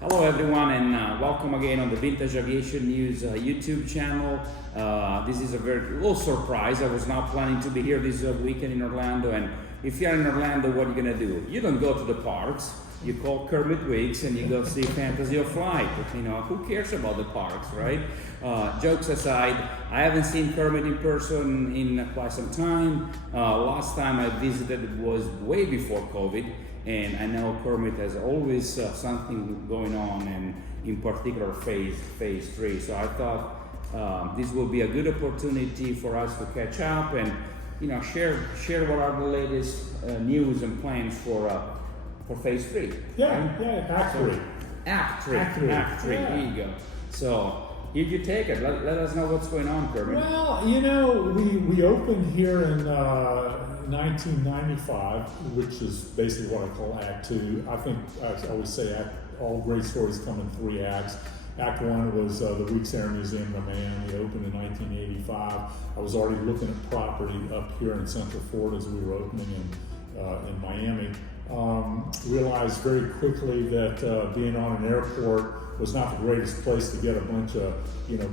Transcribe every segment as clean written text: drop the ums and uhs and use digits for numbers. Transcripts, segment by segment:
Hello everyone and welcome again on the Vintage Aviation News YouTube channel. This is a very little surprise. I was not planning to be here this weekend in Orlando, and if you're in Orlando, what are you gonna do? You don't go to the parks. You call Kermit Weeks and you go see Fantasy of Flight. You know, who cares about the parks, right? Jokes aside, I haven't seen Kermit in person in quite some time. Last time I visited was way before COVID, and I know Kermit has always something going on, and in particular phase 3. So I thought this will be a good opportunity for us to catch up and share what are the latest news and plans for phase 3. Act 3. Yeah. There you go. So you take it. Let us know what's going on, Kermit. Well, we opened here in 1995, which is basically what I call Act 2. I think I always say all great stories come in 3 acts. Act 1 was the Weeks Air Museum in Miami. It opened in 1985. I was already looking at property up here in Central Florida as we were opening in Miami. Realized very quickly that being on an airport was not the greatest place to get a bunch of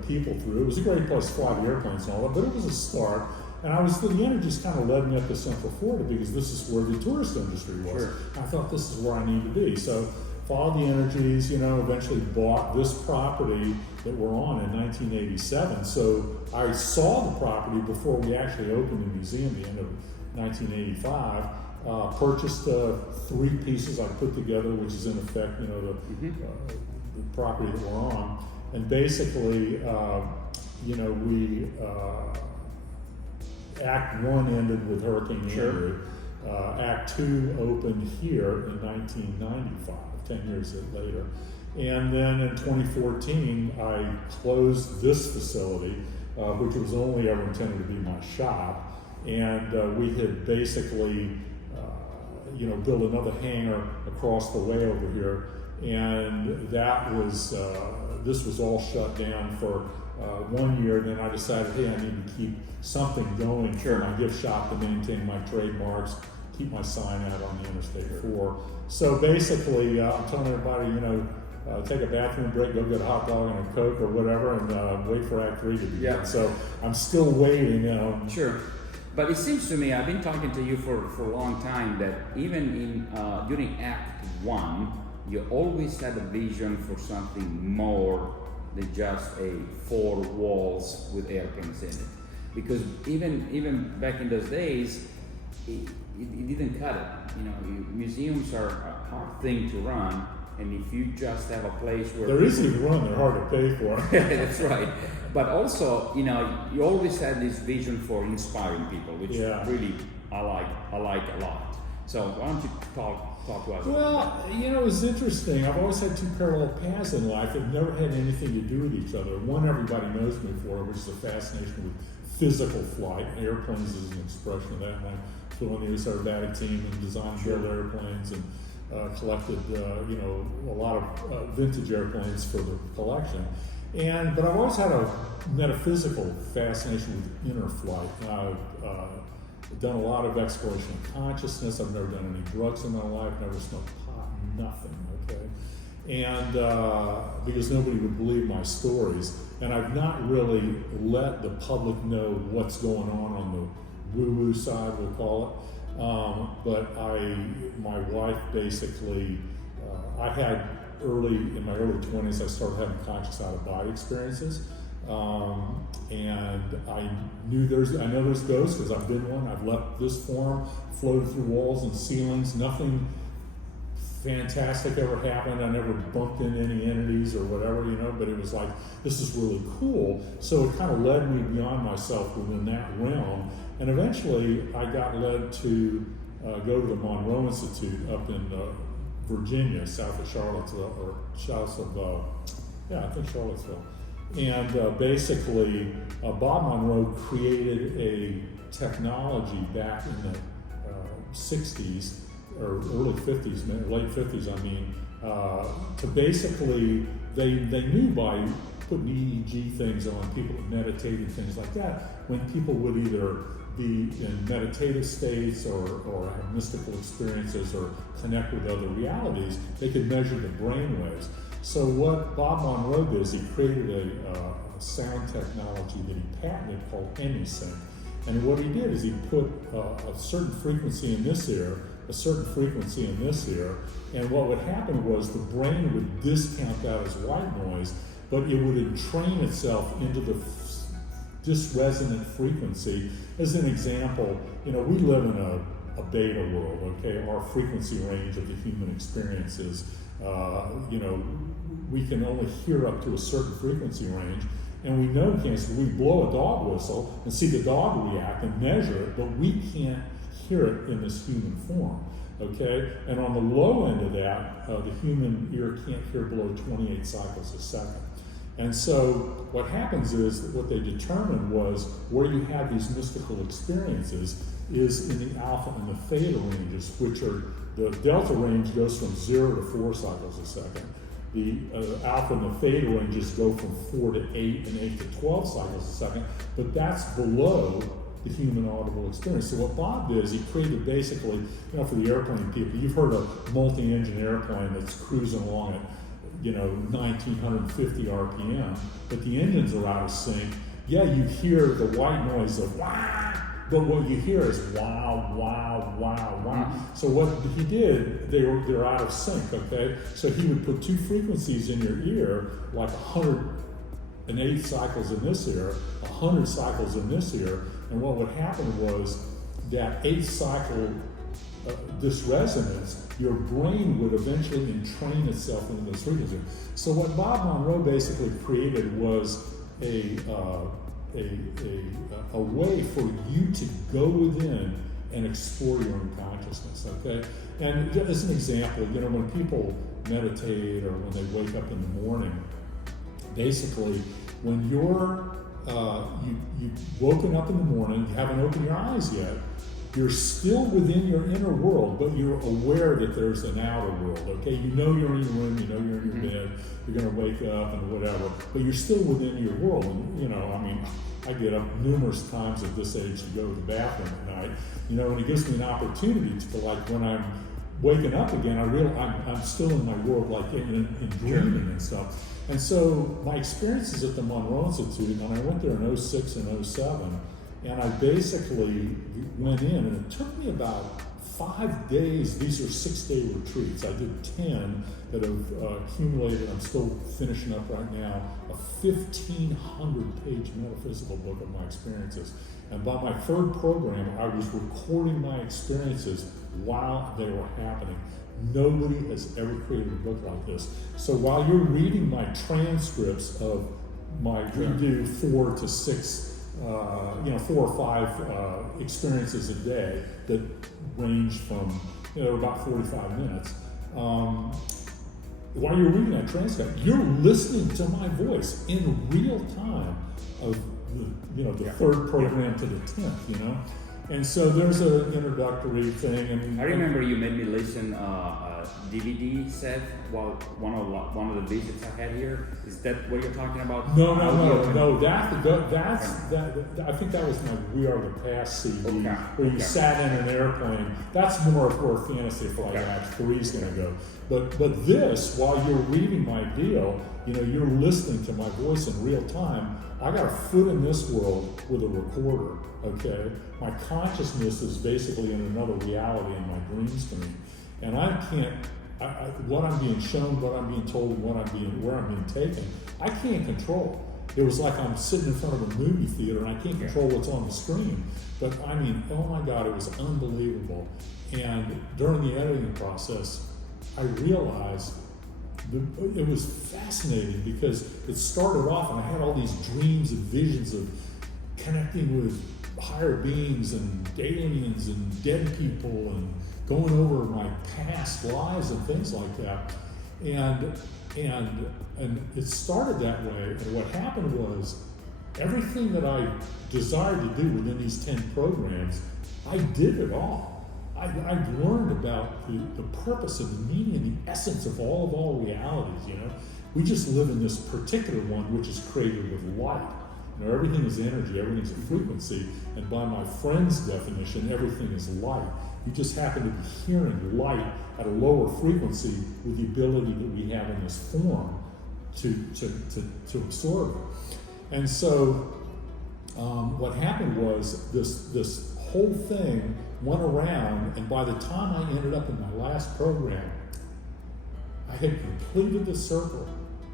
people through. It was a great place to fly the airplanes and all that, but it was a start. And the energies kind of led me up to Central Florida because this is where the tourist industry was. Sure. I thought this is where I need to be. So followed the energies, eventually bought this property that we're on in 1987. So I saw the property before we actually opened the museum at the end of 1985. Purchased 3 pieces I put together, which is in effect, the property that we're on. And basically, we Act 1 ended with Hurricane Andrew. Act 2 opened here in 1995, 10 years later. And then in 2014, I closed this facility, which was only ever intended to be my shop. And we had basically build another hangar across the way over here, and that was this was all shut down for 1 year. Then I decided, hey, I need to keep something going for my gift shop to maintain my trademarks, keep my sign out on the Interstate 4. So basically, I'm telling everybody, take a bathroom break, go get a hot dog and a Coke or whatever, and wait for Act 3 to begin. So I'm still waiting. Sure. But it seems to me, I've been talking to you for a long time, that even during Act 1, you always had a vision for something more than just 4 walls with airplanes in it. Because even back in those days, it didn't cut it. Museums are a hard thing to run, and if you just have a place where they're easy to run, they're hard to pay for. That's right. But also, you always had this vision for inspiring people, which really I like a lot. So why don't you talk to us? Well, it's interesting. I've always had 2 parallel paths in life that never had anything to do with each other. One everybody knows me for, which is a fascination with physical flight. Airplanes is an expression of that. And I flew on the aerobatic team and designed build airplanes and collected, a lot of vintage airplanes for the collection. But I've always had a metaphysical fascination with inner flight. I've done a lot of exploration of consciousness. I've never done any drugs in my life, never smoked pot, nothing, okay? And because nobody would believe my stories. And I've not really let the public know what's going on the woo-woo side, we'll call it. But my wife basically, I had in my early 20s, I started having conscious out-of-body experiences. And I know there's ghosts because I've been one. I've left this form, floated through walls and ceilings. Nothing fantastic ever happened. I never bumped into any entities or whatever, but it was like, this is really cool. So it kind of led me beyond myself within that realm. And eventually I got led to go to the Monroe Institute up in Virginia, south of Charlottesville, or south of, I think Charlottesville. And basically, Bob Monroe created a technology back in the 60s, or early 50s, late 50s, to basically, they knew by putting EEG things on people that meditated, things like that, when people would either be in meditative states or have mystical experiences or connect with other realities, they could measure the brain waves. So what Bob Monroe did is he created a sound technology that he patented called Aviation. And what he did is he put a certain frequency in this ear, a certain frequency in this ear, and what would happen was the brain would discount that as white noise, but it would entrain itself into the dysresonant frequency. As an example, we live in a beta world, okay? Our frequency range of the human experience is, we can only hear up to a certain frequency range, and we know we blow a dog whistle and see the dog react and measure it, but we can't hear it in this human form, okay? And on the low end of that, the human ear can't hear below 28 cycles a second. And so what happens is that what they determined was where you have these mystical experiences is in the alpha and the theta ranges, which are, the delta range goes from 0 to 4 cycles a second. The alpha and the theta ranges go from 4 to 8 and 8 to 12 cycles a second, but that's below the human audible experience. So what Bob did is he created basically, for the airplane people, you've heard a multi-engine airplane that's cruising along at 1950 RPM, but the engines are out of sync. Yeah, you hear the white noise of wah, but what you hear is wow, wow, wow, wow. So what he did, they're out of sync, okay? So he would put two frequencies in your ear, like 108 cycles in this ear, 100 cycles in this ear, and what would happen was that 8 cycle dysresonance, your brain would eventually entrain itself into this frequency. So what Bob Monroe basically created was a way for you to go within and explore your own consciousness, okay? And as an example, when people meditate or when they wake up in the morning, basically when you've woken up in the morning, you haven't opened your eyes yet, you're still within your inner world, but you're aware that there's an outer world, okay? You know you're in your room, you know you're in your bed, you're gonna wake up and whatever, but you're still within your world. And, I get up numerous times at this age to go to the bathroom at night, and it gives me an opportunity to, like, when I'm waking up again, I realize I'm still in my world, like in dreaming and stuff. And so my experiences at the Monroe Institute, when I went there in 06 and 07, and I basically went in, and it took me about 5 days. These are 6-day retreats. I did 10 that have accumulated. I'm still finishing up right now a 1,500-page metaphysical book of my experiences. And by my third program, I was recording my experiences while they were happening. Nobody has ever created a book like this. So while you're reading my transcripts of my, we do 4 to 6 4 or 5 experiences a day that range from about 45 minutes. While you're reading that transcript, you're listening to my voice in real time of the third program to the 10th. And so there's an introductory thing. And I remember you made me listen DVD set while one of the visits I had here. Is that what you're talking about? No. That's I think that was my We Are the Past CD, where you sat in an airplane. That's more of where Fantasy Flight Act 3 is going to go. But this, while you're reading my deal, you're listening to my voice in real time. I got a foot in this world with a recorder. Okay, my consciousness is basically in another reality in my dream stream, and I can't. What I'm being shown, what I'm being told, where I'm being taken, I can't control. It was like I'm sitting in front of a movie theater and I can't control what's on the screen. But I mean, oh my God, it was unbelievable. And during the editing process, I realized it was fascinating because it started off and I had all these dreams and visions of connecting with higher beings and aliens and dead people and going over my past lives and things like that. And it started that way, and what happened was everything that I desired to do within these 10 programs, I did it all. I learned about the purpose and the meaning and the essence of all realities, We just live in this particular one, which is created with light. Everything is energy, everything is a frequency, and by my friend's definition, everything is light. You just happen to be hearing light at a lower frequency with the ability that we have in this form to absorb it. And so what happened was this whole thing went around, and by the time I ended up in my last program, I had completed the circle,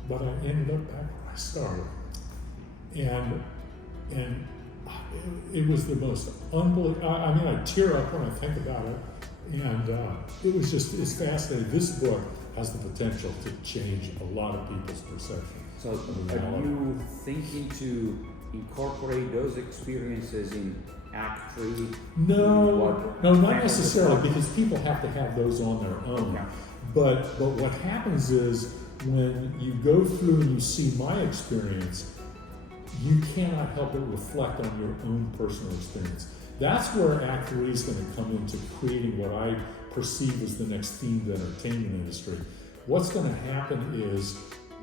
but I ended up back where I started. And it was the most unbelievable. I mean, I tear up when I think about it. And it's fascinating. This book has the potential to change a lot of people's perception. So are you thinking to incorporate those experiences in Act 3? No, not necessarily, because people have to have those on their own. Okay. But what happens is when you go through and you see my experience, you cannot help but reflect on your own personal experience. That's where Act 3 is going to come into creating what I perceive as the next themed entertainment industry. What's going to happen is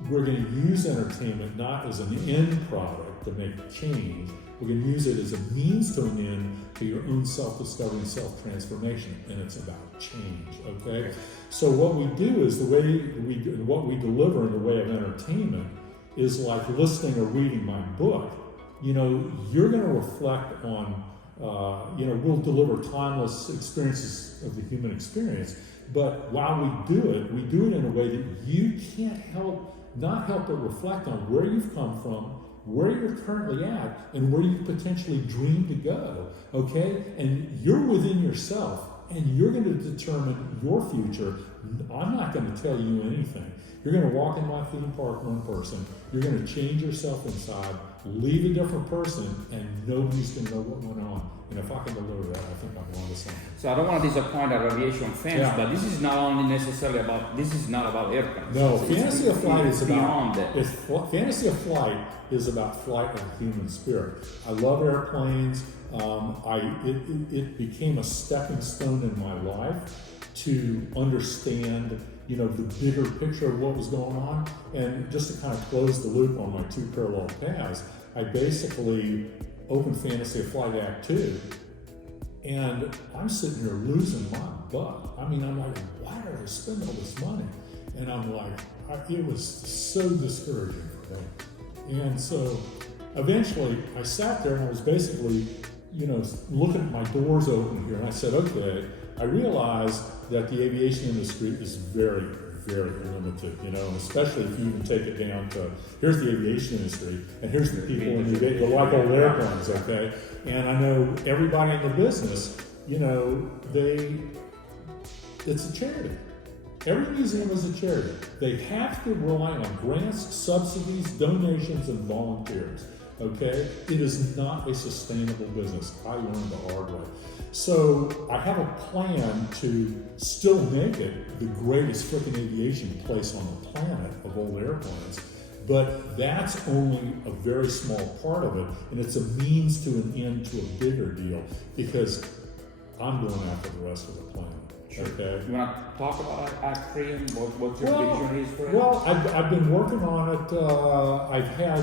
we're going to use entertainment not as an end product to make change. We're going to use it as a means to an end to your own self-discovery and self-transformation, and it's about change, okay? So what we do is what we deliver in the way of entertainment is like listening or reading my book. You know, you're going to reflect on, we'll deliver timeless experiences of the human experience, but while we do it in a way that you can't not help but reflect on where you've come from, where you're currently at, and where you potentially dream to go, okay? And you're within yourself, and you're going to determine your future. I'm not going to tell you anything. You're going to walk in my theme park one person, you're going to change yourself inside, leave a different person, and nobody's going to know what went on. And if I can deliver that, I think I'm on to something. So I don't want to disappoint our aviation fans, but this is not only necessarily this is not about airplanes. No, Fantasy of Flight is beyond that. Fantasy of Flight is about flight of the human spirit. I love airplanes. It became a stepping stone in my life to understand, the bigger picture of what was going on. And just to kind of close the loop on my two parallel paths, I basically opened Fantasy of Flight Act 2, and I'm sitting here losing my butt. I mean, I'm like, why did I spend all this money? And I'm like, it was so discouraging for me. And so eventually I sat there and I was basically, looking at my doors open here, and I said, okay, I realized that the aviation industry is very, very limited, especially if you even take it down to, here's the aviation industry, and here's the people in the like old airplanes, okay? And I know everybody in the business, it's a charity. Every museum is a charity. They have to rely on grants, subsidies, donations, and volunteers, okay? It is not a sustainable business. I learned the hard way. So I have a plan to still make it the greatest freaking aviation place on the planet of old airplanes, but that's only a very small part of it, and it's a means to an end to a bigger deal, because I'm going after the rest of the planet. Sure. Okay. You want to talk about Act 3 and what your vision is for it? Well, I've been working on it. I've had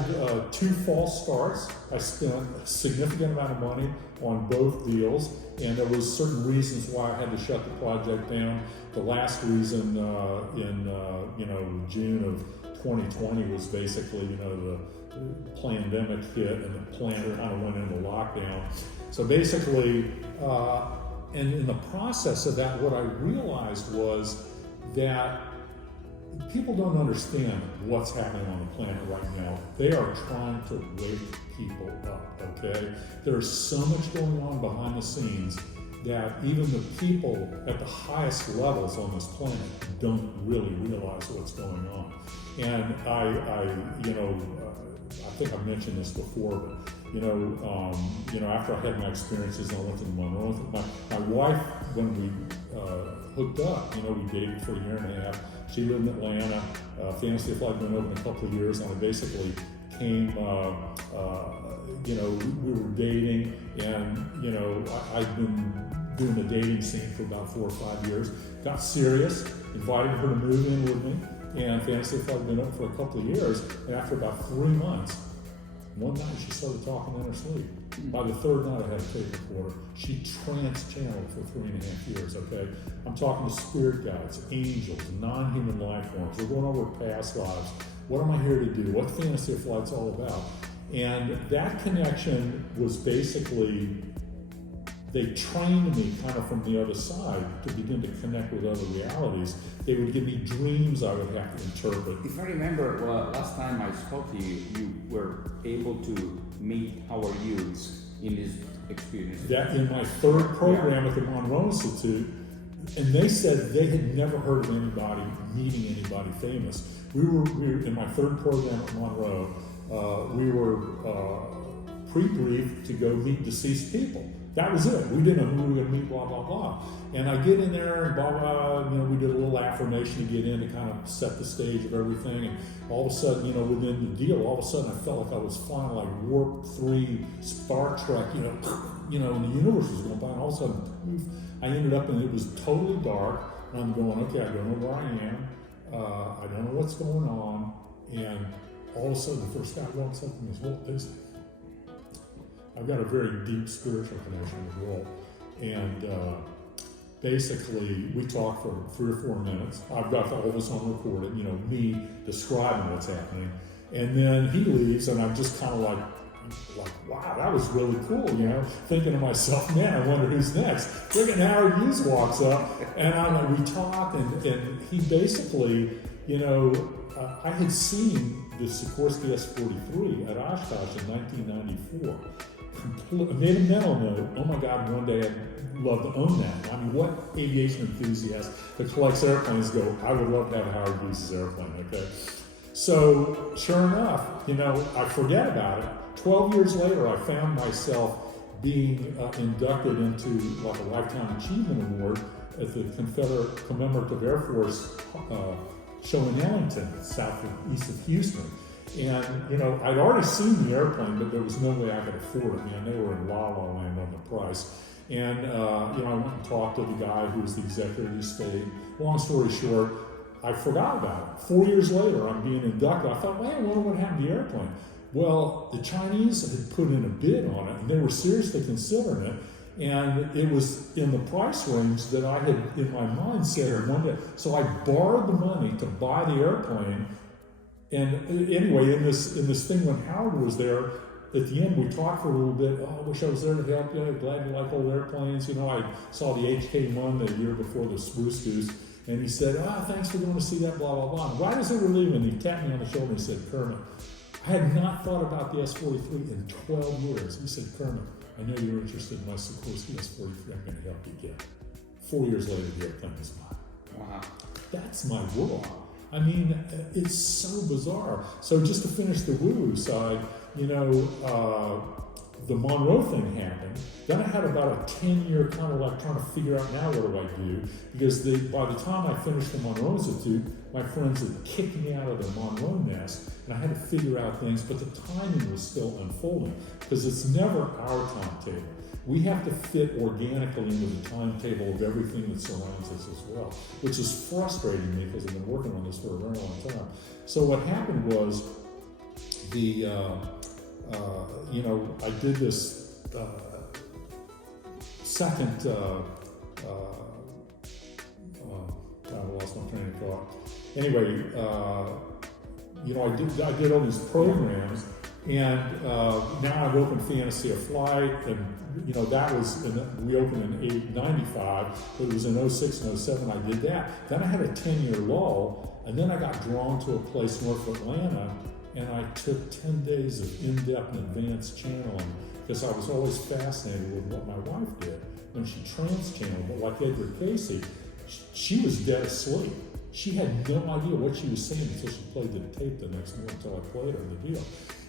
2 false starts. I spent a significant amount of money on both deals, and there was certain reasons why I had to shut the project down. The last reason in June of 2020 was basically the pandemic hit and the plant kind of went into lockdown. So basically. And in the process of that, what I realized was that people don't understand what's happening on the planet right now. They are trying to wake people up, okay? There's so much going on behind the scenes that even the people at the highest levels on this planet don't really realize what's going on. And I think I've mentioned this before, but after I had my experiences, I went to Monroe. My wife, when we hooked up, we dated for a year and a half. She lived in Atlanta. Fantasy of Flight went open a couple of years, and I basically came. We were dating, and I'd been doing the dating scene for about 4 or 5 years. Got serious, invited her to move in with me, and Fantasy of Flight went up for a couple of years. And after about 3 months, One night she started talking in her sleep. By the third night I had a tape recorder. She trans-channeled for 3.5 years, okay? I'm talking to spirit guides, angels, non-human life forms. We're going over past lives. What am I here to do? What Fantasy of Flight's all about? And that connection was basically, they trained me kind of from the other side to begin to connect with other realities. They would give me dreams I would have to interpret. If I remember, last time I spoke to you, you were able to meet our youths in this experience. That in my third program at the Monroe Institute, and they said they had never heard of anybody meeting anybody famous. We were in my third program at Monroe. We were pre-briefed to go meet deceased people. That was it. We didn't know who we were going to meet, blah, blah, blah. And I get in there and blah, blah, we did a little affirmation to get in to kind of set the stage of everything. And all of a sudden, within the deal, all of a sudden I felt like I was flying like Warp 3 Star Trek, and the universe was going by. And all of a sudden, poof, I ended up and it was totally dark. And I'm going, okay, I don't know where I am. I don't know what's going on. And all of a sudden, the first guy walks up and goes, I've got a very deep spiritual connection with Walt. And basically, we talked for 3 or 4 minutes. I've got all this on recorded, me describing what's happening. And then he leaves, and I'm just kind of like, wow, that was really cool, thinking to myself, man, I wonder who's next. Friggin' Howard Hughes walks up, and we talk, and he basically, I had seen the Sikorsky S-43 at Oshkosh in 1994. I made a mental note, oh my God, one day I'd love to own that. I mean, what aviation enthusiast that collects airplanes go, I would love to have Howard Hughes' airplane, okay? So, sure enough, I forget about it. 12 years later, I found myself being inducted into like a Lifetime Achievement Award at the Confederate Commemorative Air Force show in Ellington, east of Houston. And, I'd already seen the airplane, but there was no way I could afford it. Man, they were in la-la land on the price. And, I went and talked to the guy who was the executive of the estate. Long story short, I forgot about it. 4 years later, I'm being inducted. I thought, man, I wonder what happened to the airplane. Well, the Chinese had put in a bid on it, and they were seriously considering it. And it was in the price range that I had, in my mind, said one day. So I borrowed the money to buy the airplane. And anyway, in this thing when Howard was there, at the end we talked for a little bit. Oh, I wish I was there to help you. Glad you like old airplanes. I saw the HK-1 the year before the Spruce Goose. And he said, thanks for going to see that, blah, blah, blah. And right as they were leaving, he tapped me on the shoulder and he said, Kermit, I had not thought about the S-43 in 12 years. He said, Kermit, I know you're interested in my Sikorsky S-43. I'm going to help you get it. 4 years later, the airplane was mine. Wow. That's my world. I mean, it's so bizarre. So just to finish the woo-woo side, the Monroe thing happened. Then I had about a 10-year kind of like trying to figure out now what do I do, because by the time I finished the Monroe Institute, my friends had kicked me out of the Monroe nest, and I had to figure out things, but the timing was still unfolding, because it's never our timetable. We have to fit organically into the timetable of everything that surrounds us as well, which is frustrating me because I've been working on this for a very long time. So what happened was I did this second, I lost my train of thought. Anyway, I did all these programs, and now I've opened Fantasy of Flight, and that was, we opened in 95, it was in 06 and 07 I did that. Then I had a 10-year lull, and then I got drawn to a place north of Atlanta, and I took 10 days of in-depth and advanced channeling, because I was always fascinated with what my wife did when she trans-channeled. But like Edgar Casey, she was dead asleep. She had no idea what she was saying until she played the tape the next morning, until I played her the deal.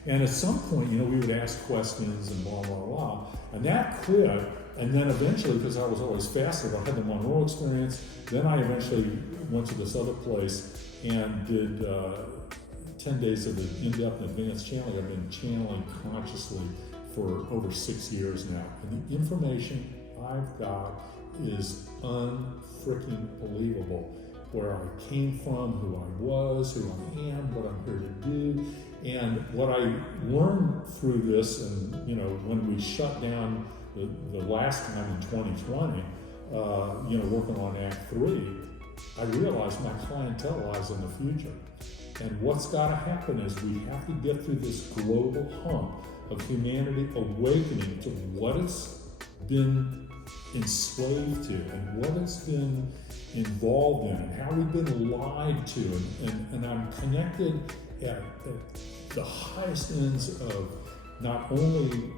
And at some point, we would ask questions and blah, blah, blah. And that quit. And then eventually, because I was always fascinated, I had the Monroe experience. Then I eventually went to this other place and did 10 days of the in-depth and advanced channeling. I've been channeling consciously for over 6 years now. And the information I've got is unfreaking believable. where I came from, who I was, who I am, what I'm here to do. And what I learned through this, and when we shut down the last time in 2020, working on Act 3, I realized my clientele lies in the future. And what's got to happen is we have to get through this global hump of humanity awakening to what it's been enslaved to and what it's been involved in and how we've been lied to. And I'm connected at the highest ends of not only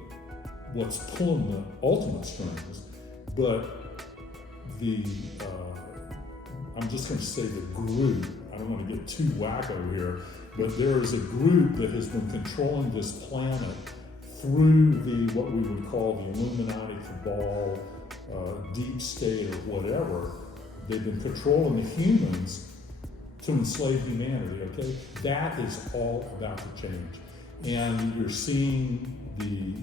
what's pulling the ultimate strings, but I'm just going to say the group. I don't want to get too wacko here, but there is a group that has been controlling this planet through what we would call the Illuminati cabal, deep state, or whatever. They've been controlling the humans to enslave humanity, okay? That is all about to change. And you're seeing the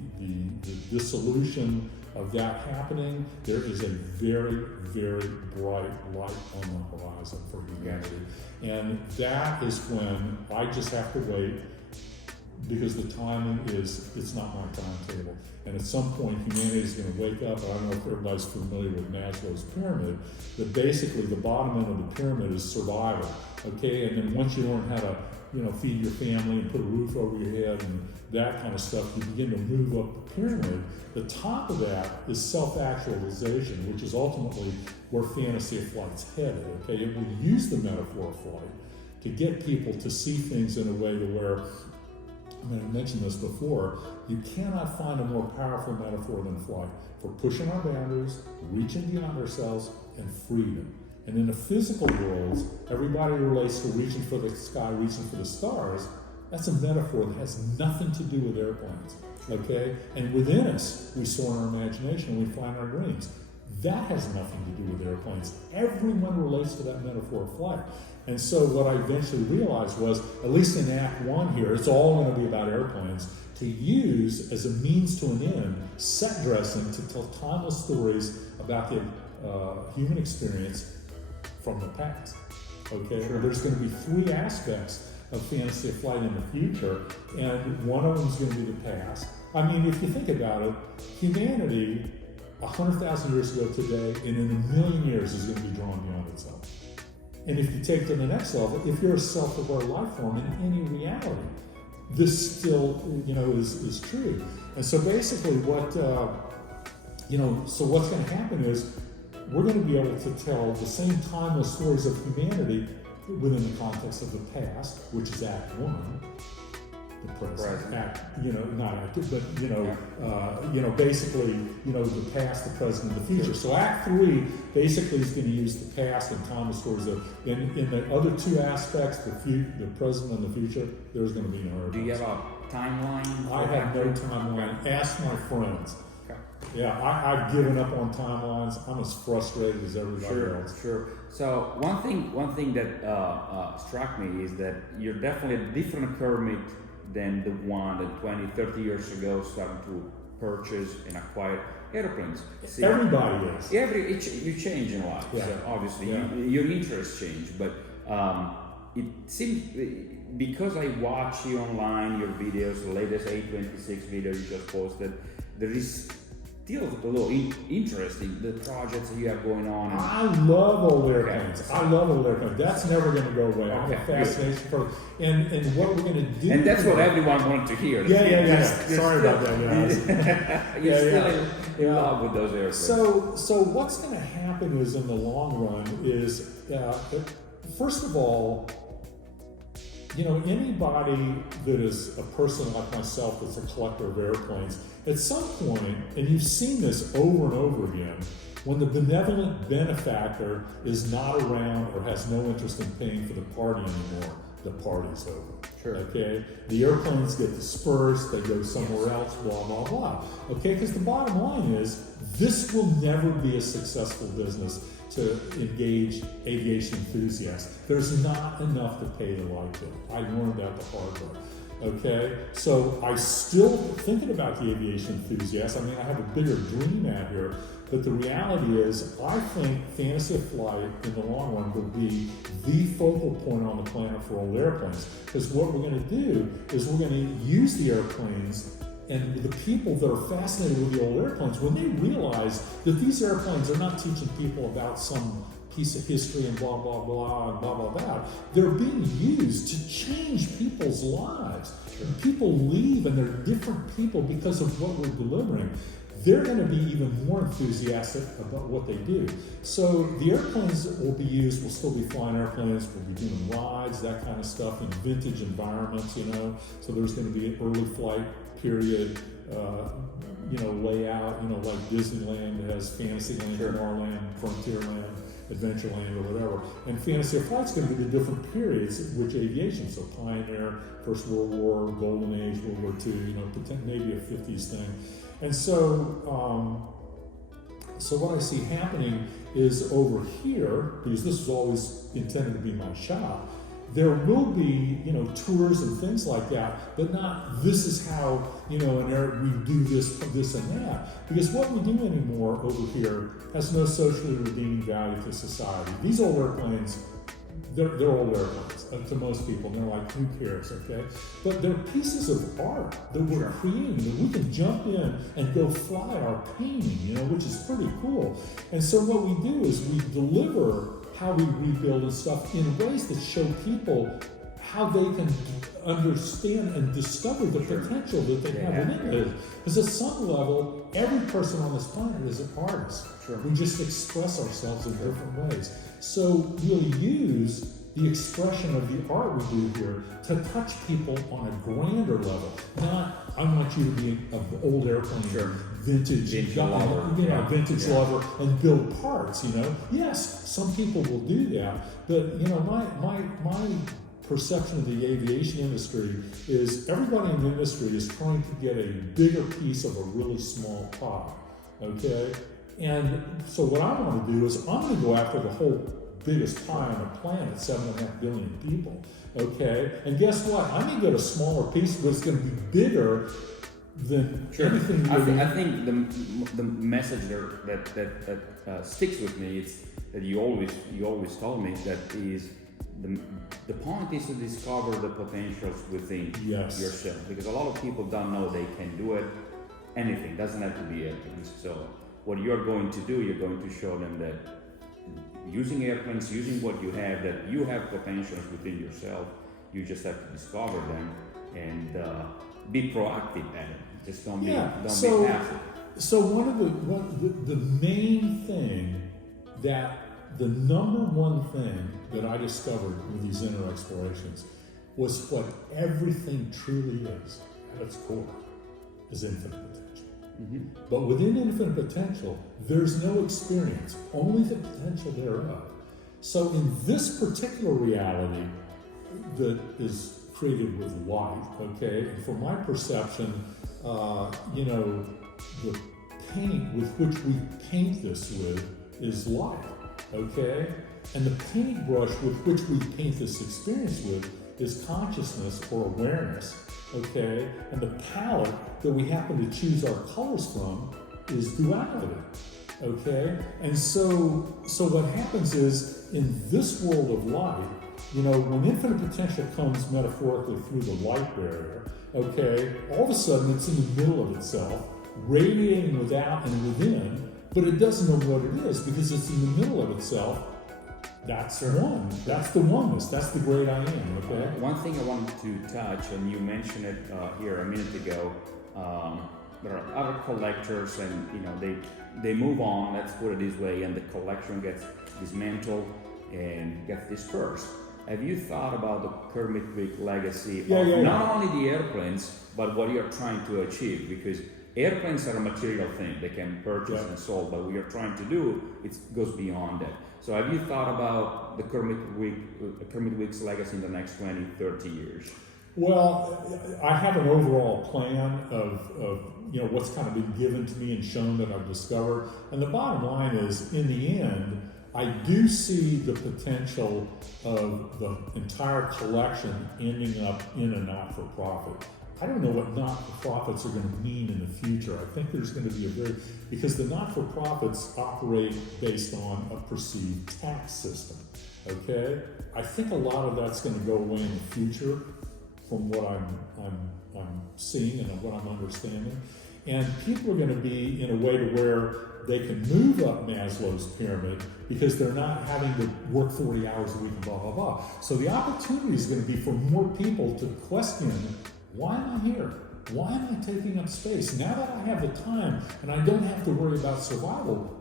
dissolution of that happening. There is a very, very bright light on the horizon for humanity. And that is when I just have to wait, because the timing it's not my timetable. And at some point, humanity is going to wake up. I don't know if everybody's familiar with Maslow's pyramid, but basically the bottom end of the pyramid is survival, okay? And then once you learn how to, feed your family and put a roof over your head and that kind of stuff, you begin to move up the pyramid. The top of that is self-actualization, which is ultimately where fantasy of flight's headed, okay? It will use the metaphor of flight to get people to see things in a way to where, I mentioned this before, you cannot find a more powerful metaphor than flight for pushing our boundaries, reaching beyond ourselves, and freedom. And in the physical world, everybody relates to reaching for the sky, reaching for the stars. That's a metaphor that has nothing to do with airplanes, okay? And within us, we soar in our imagination and we find our dreams. That has nothing to do with airplanes. Everyone relates to that metaphor of flight. And so what I eventually realized was, at least in Act 1 here, it's all going to be about airplanes, to use as a means to an end, set dressing to tell timeless stories about the human experience from the past. Okay, sure. There's going to be 3 aspects of fantasy of flight in the future, and one of them is going to be the past. I mean, if you think about it, humanity 100,000 years ago today, and in a million years, is going to be drawn beyond itself. And if you take to the next level, if you're a self-aware life form in any reality, this still, is true. And so basically, what's going to happen is we're going to be able to tell the same timeless stories of humanity within the context of the past, which is Act 1, the present, Act, not active, but basically, the past, the present, and the future. So Act 3 basically is going to use the past and timeless stories of. In the other 2 aspects, the present and the future, there's going to be no. Do you have a timeline? I have no timeline. Ask my friends. Yeah, I've given up on timelines. I'm as frustrated as everybody else. Sure. So one thing that struck me is that you're definitely a different Kermit than the one that 20, 30 years ago started to purchase and acquire airplanes. See, everybody is. You change in life. Yeah. So obviously, your interests change, but it seems, because I watch you online, your videos, the latest 826 video you just posted, there is still a little interest in the projects that you have going on. I love old airplanes. I love old airplanes. That's never going to go away. I have a fascination for it. And what we're going to do. And that's what everyone wants to hear. Yeah. Sorry about that, guys. You're still in love with those airplanes. So what's going to happen is, in the long run, is first of all, anybody that is a person like myself that's a collector of airplanes, at some point, and you've seen this over and over again, when the benevolent benefactor is not around or has no interest in paying for the party anymore, the party's over. Sure. Okay? The airplanes get dispersed, they go somewhere else, blah, blah, blah. Okay? Because the bottom line is, this will never be a successful business to engage aviation enthusiasts. There's not enough to pay the light bill. I learned that the hard way. Okay, so I still thinking about the aviation enthusiast. I mean, I have a bigger dream out here, but the reality is, I think fantasy of flight in the long run will be the focal point on the planet for old airplanes. Because what we're going to do is we're going to use the airplanes, and the people that are fascinated with the old airplanes, when they realize that these airplanes are not teaching people about some piece of history and blah, blah, blah, and blah, blah, blah. They're being used to change people's lives. Sure. People leave and they're different people because of what we're delivering. They're going to be even more enthusiastic about what they do. So the airplanes that will be used will still be flying airplanes, we'll be doing rides, that kind of stuff in vintage environments, you know. So there's going to be an early flight period, layout, like Disneyland has Fantasyland, sure. Tomorrowland, Frontierland, Adventureland, or whatever. And Fantasy of Flight's going to be the different periods at which aviation, so Pioneer, First World War, Golden Age, World War II, maybe a 50s thing. And so what I see happening is over here, because this was always intended to be my shop, there will be, tours and things like that, but not this is how, we do this and that. Because what we do anymore over here has no socially redeeming value to society. These old airplanes, they're old airplanes to most people. And they're like, who cares, okay? But they're pieces of art that we're creating, that we can jump in and go fly our painting, which is pretty cool. And so what we do is we deliver how we rebuild and stuff in ways that show people how they can understand and discover the potential that they have in it. Because at some level, every person on this planet is an artist. Sure. We just express ourselves in different ways. So we'll use the expression of the art we do here to touch people on a grander level. Not, I want you to be an old airplane, vintage lover, vintage lover, and build parts. Yes, some people will do that, but my perception of the aviation industry is everybody in the industry is trying to get a bigger piece of a really small pie. Okay, and so what I want to do is I'm going to go after the whole biggest pie on the planet, 7.5 billion people. Okay, and guess what? I may get a smaller piece, but it's going to be bigger than anything. I think the message there that sticks with me is that you always told me that is the point is to discover the potentials within yourself, because a lot of people don't know they can do it. Anything doesn't have to be airplanes. So what you're going to do, you're going to show them that using airplanes, using what you have, that you have potentials within yourself. You just have to discover them and be proactive at it. Just don't be passive. So the main thing the number one thing that I discovered with these inner explorations was what everything truly is at its core is infinite potential. Mm-hmm. But within infinite potential, there's no experience, only the potential thereof. So in this particular reality that is created with light, okay, and from my perception, the paint with which we paint this with is light, okay? And the paintbrush with which we paint this experience with is consciousness or awareness, okay? And the palette that we happen to choose our colors from is duality, okay? And so what happens is, in this world of light, when infinite potential comes metaphorically through the light barrier, okay, all of a sudden it's in the middle of itself, radiating without and within, but it doesn't know what it is because it's in the middle of itself. That's one. That's the oneness. That's the great I am, okay? One thing I wanted to touch, and you mentioned it here a minute ago, there are other collectors and they move on, let's put it this way, and the collection gets dismantled and gets dispersed. Have you thought about the Kermit Weeks legacy of not only the airplanes, but what you're trying to achieve? Because airplanes are a material thing, they can purchase and sold, but what you're trying to do, it goes beyond that. So have you thought about the Kermit Weeks legacy in the next 20, 30 years? Well, I have an overall plan of what's kind of been given to me and shown that I've discovered. And the bottom line is, in the end, I do see the potential of the entire collection ending up in a not-for-profit. I don't know what not-for-profits are going to mean in the future. I think there's going to be because the not-for-profits operate based on a perceived tax system, okay? I think a lot of that's going to go away in the future from what I'm seeing and what I'm understanding. And people are going to be in a way to where they can move up Maslow's pyramid because they're not having to work 40 hours a week and blah, blah, blah. So the opportunity is going to be for more people to question, why am I here? Why am I taking up space? Now that I have the time and I don't have to worry about survival,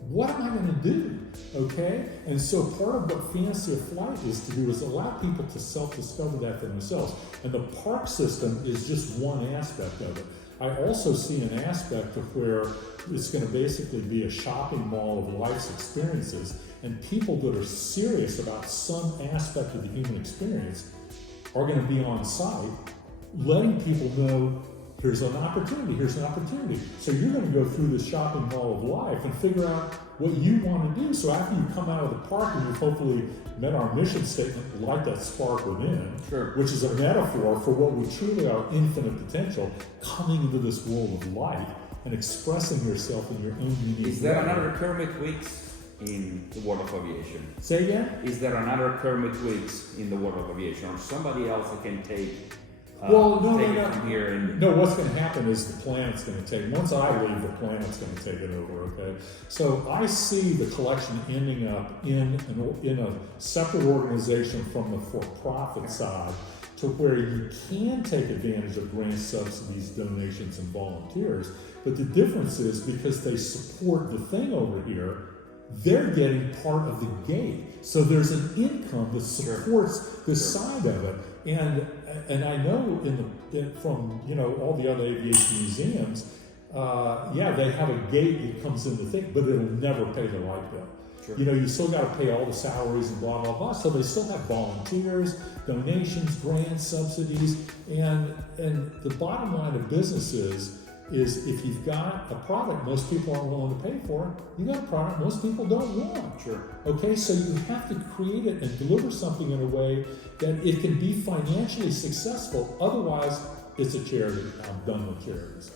what am I going to do? Okay? And so part of what Fantasy of Flight is to do is allow people to self-discover that for themselves. And the park system is just one aspect of it. I also see an aspect of where it's going to basically be a shopping mall of life's experiences, and people that are serious about some aspect of the human experience are going to be on site, letting people know, here's an opportunity, here's an opportunity. So you're going to go through this shopping mall of life and figure out what you want to do. So after you come out of the park and you've hopefully met our mission statement, light that spark within, sure, which is a metaphor for what we truly are, infinite potential, coming into this world of light and expressing yourself in your own unique way. Is there another Kermit Weeks in the world of aviation? Say again? Is there another Kermit Weeks in the world of aviation, or somebody else that can take no. from here? And no, what's going to happen is the planet's going to take, once I leave, the planet's going to take it over, okay? So I see the collection ending up in a separate organization from the for-profit side, to where you can take advantage of grant subsidies, donations, and volunteers. But the difference is, because they support the thing over here, they're getting part of the gate. So there's an income that supports this side of it. And I know from all the other aviation museums, they have a gate that comes in the thing, but it'll never pay the light bill. Sure. You still got to pay all the salaries and blah, blah, blah. So they still have volunteers, donations, grants, subsidies. And the bottom line of business is if you've got a product most people aren't willing to pay for, you got a product most people don't want. Sure. Okay, so you have to create it and deliver something in a way that it can be financially successful. Otherwise, it's a charity. I'm done with charities.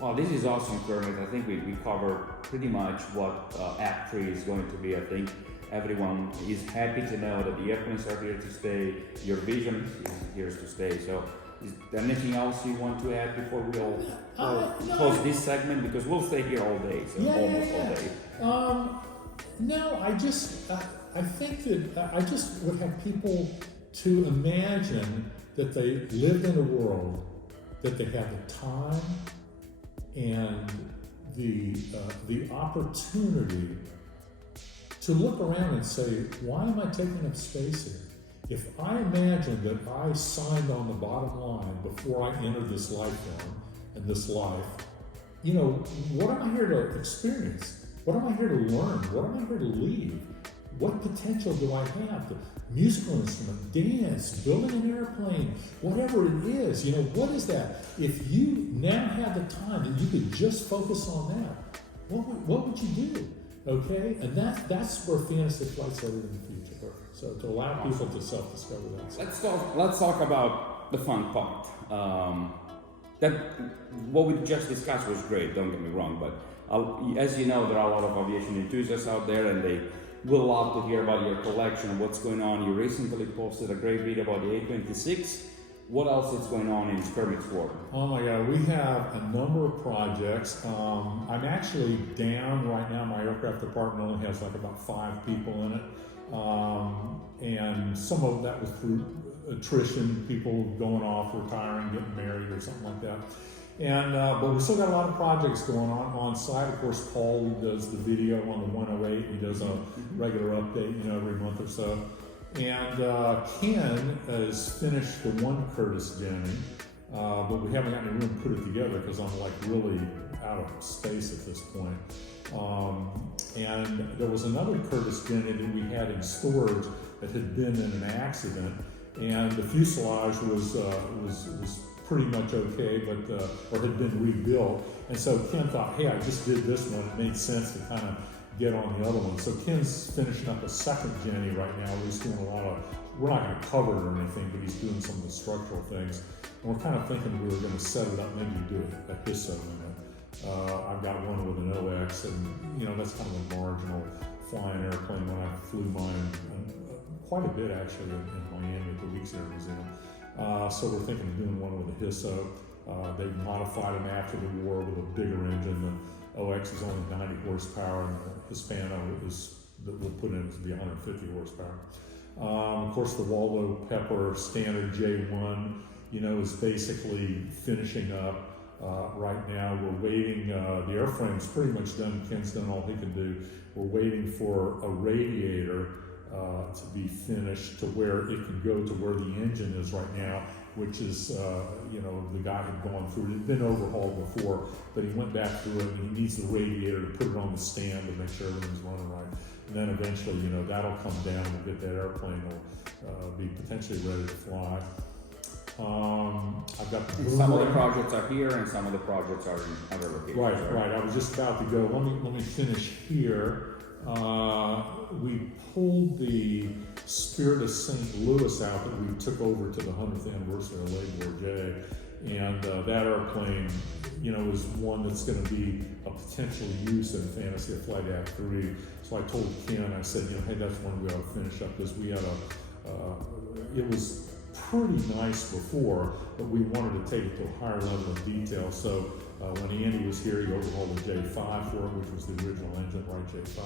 Well, this is awesome, Kermit. I think we covered pretty much what Act 3 is going to be. I think everyone is happy to know that the airplanes are here to stay, your vision is here to stay. So is there anything else you want to add before we all close this segment? Because we'll stay here all day, all day. No, I think that I just would have people to imagine that they lived in a world that they had the time and the opportunity to look around and say, why am I taking up space here? If I imagine that I signed on the bottom line before I entered this life form and this life, what am I here to experience? What am I here to learn? What am I here to leave? What potential do I have? The musical instrument, dance, building an airplane, whatever it is, what is that? If you now have the time that you could just focus on that, what would you do? Okay? And that's where Fantasy Flight's headed in the future. So to allow people to self-discover that. Let's talk about the fun part. What we just discussed was great, don't get me wrong, but as you know, there are a lot of aviation enthusiasts out there, and they will love to hear about your collection and what's going on. You recently posted a great video about the A26. What else is going on in Kermit's world? Oh my God, we have a number of projects. I'm actually down right now. My aircraft department only has like about 5 people in it. And some of that was through attrition, people going off, retiring, getting married or something like that. And but we still got a lot of projects going on site. Of course, Paul does the video on the 108. He does a regular update, every month or so. And Ken has finished the one Curtis Denny, but we haven't gotten room to put it together because I'm like really out of space at this point. And there was another Curtis Denny that we had in storage that had been in an accident, and the fuselage was pretty much okay, but or had been rebuilt. And so Ken thought, hey, I just did this one. It made sense to kind of get on the other one. So Ken's finishing up a second Jenny right now. He's doing a lot of, we're not going to cover it or anything, but he's doing some of the structural things. And we're kind of thinking we were going to set it up, maybe do a HISO in it. I've got one with an OX, and that's kind of a marginal flying airplane. When I flew mine quite a bit actually in Miami at the Weeks Air Museum. So we're thinking of doing one with a HISO. They modified them after the war with a bigger engine. The OX is only 90 horsepower, and the Hispano that we'll put in to be 150 horsepower. Of course, the Waldo Pepper standard J1, is basically finishing up. Right now, we're waiting. The airframe's pretty much done. Ken's done all he can do. We're waiting for a radiator to be finished to where it can go to where the engine is right now, which is, the guy had gone through it. It had been overhauled before, but he went back through it, and he needs the radiator to put it on the stand to make sure everything's running right. And then eventually, that'll come down and get that airplane will be potentially ready to fly. I've got some of the projects are here, and some of the projects are in other locations. Right. I was just about to go. Let me finish here. We pulled the Spirit of St. Louis out that we took over to the 100th anniversary of Labor J, and that airplane, is one that's going to be a potential use in Fantasy of Flight Act 3. So I told Ken, I said, hey, that's one we ought to finish up, because we had it was pretty nice before, but we wanted to take it to a higher level of detail. So when Andy was here, he overhauled the J5 for it, which was the original engine, right, J5.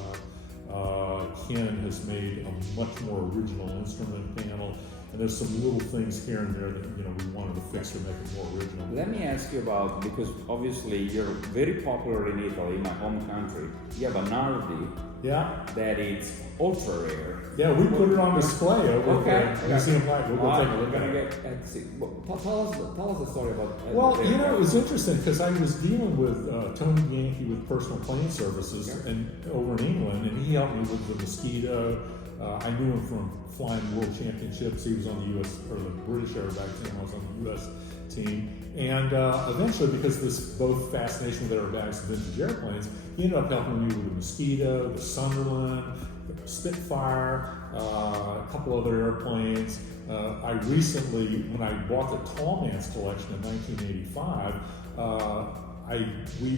Ken has made a much more original instrument panel, and there's some little things here and there that we wanted to fix to make it more original. Let me ask you about, because obviously you're very popular in Italy, my home country. You have a Nardi that is ultra rare. Yeah, we put it on display over at the Museum Light. We'll go take a look at it. Tell us the story about. Well, it was interesting because I was dealing with Tony Yankee with Personal Plane Services and over in England, and he helped me with the Mosquito. I knew him from flying World Championships. He was on the U.S. or the British Aerobatic team. I was on the U.S. team, and eventually, because this both fascination with aerobatics and vintage airplanes, he ended up helping me with the Mosquito, the Sunderland, the Spitfire, a couple other airplanes. I recently, when I bought the Tallman's collection in 1985,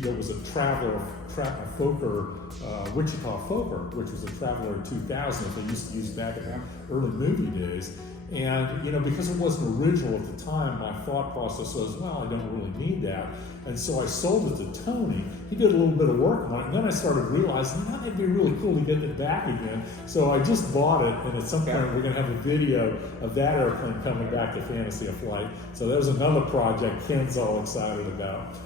there was a Traveler, a Fokker, Wichita Fokker, which was a Traveler 2000 that they used to use back in the early movie days. And, because it wasn't original at the time, my thought process was, well, I don't really need that. And so I sold it to Tony. He did a little bit of work on it, and then I started realizing, that'd be really cool to get it back again. So I just bought it, and at some point we're going to have a video of that airplane coming back to Fantasy of Flight. So that was another project Ken's all excited about.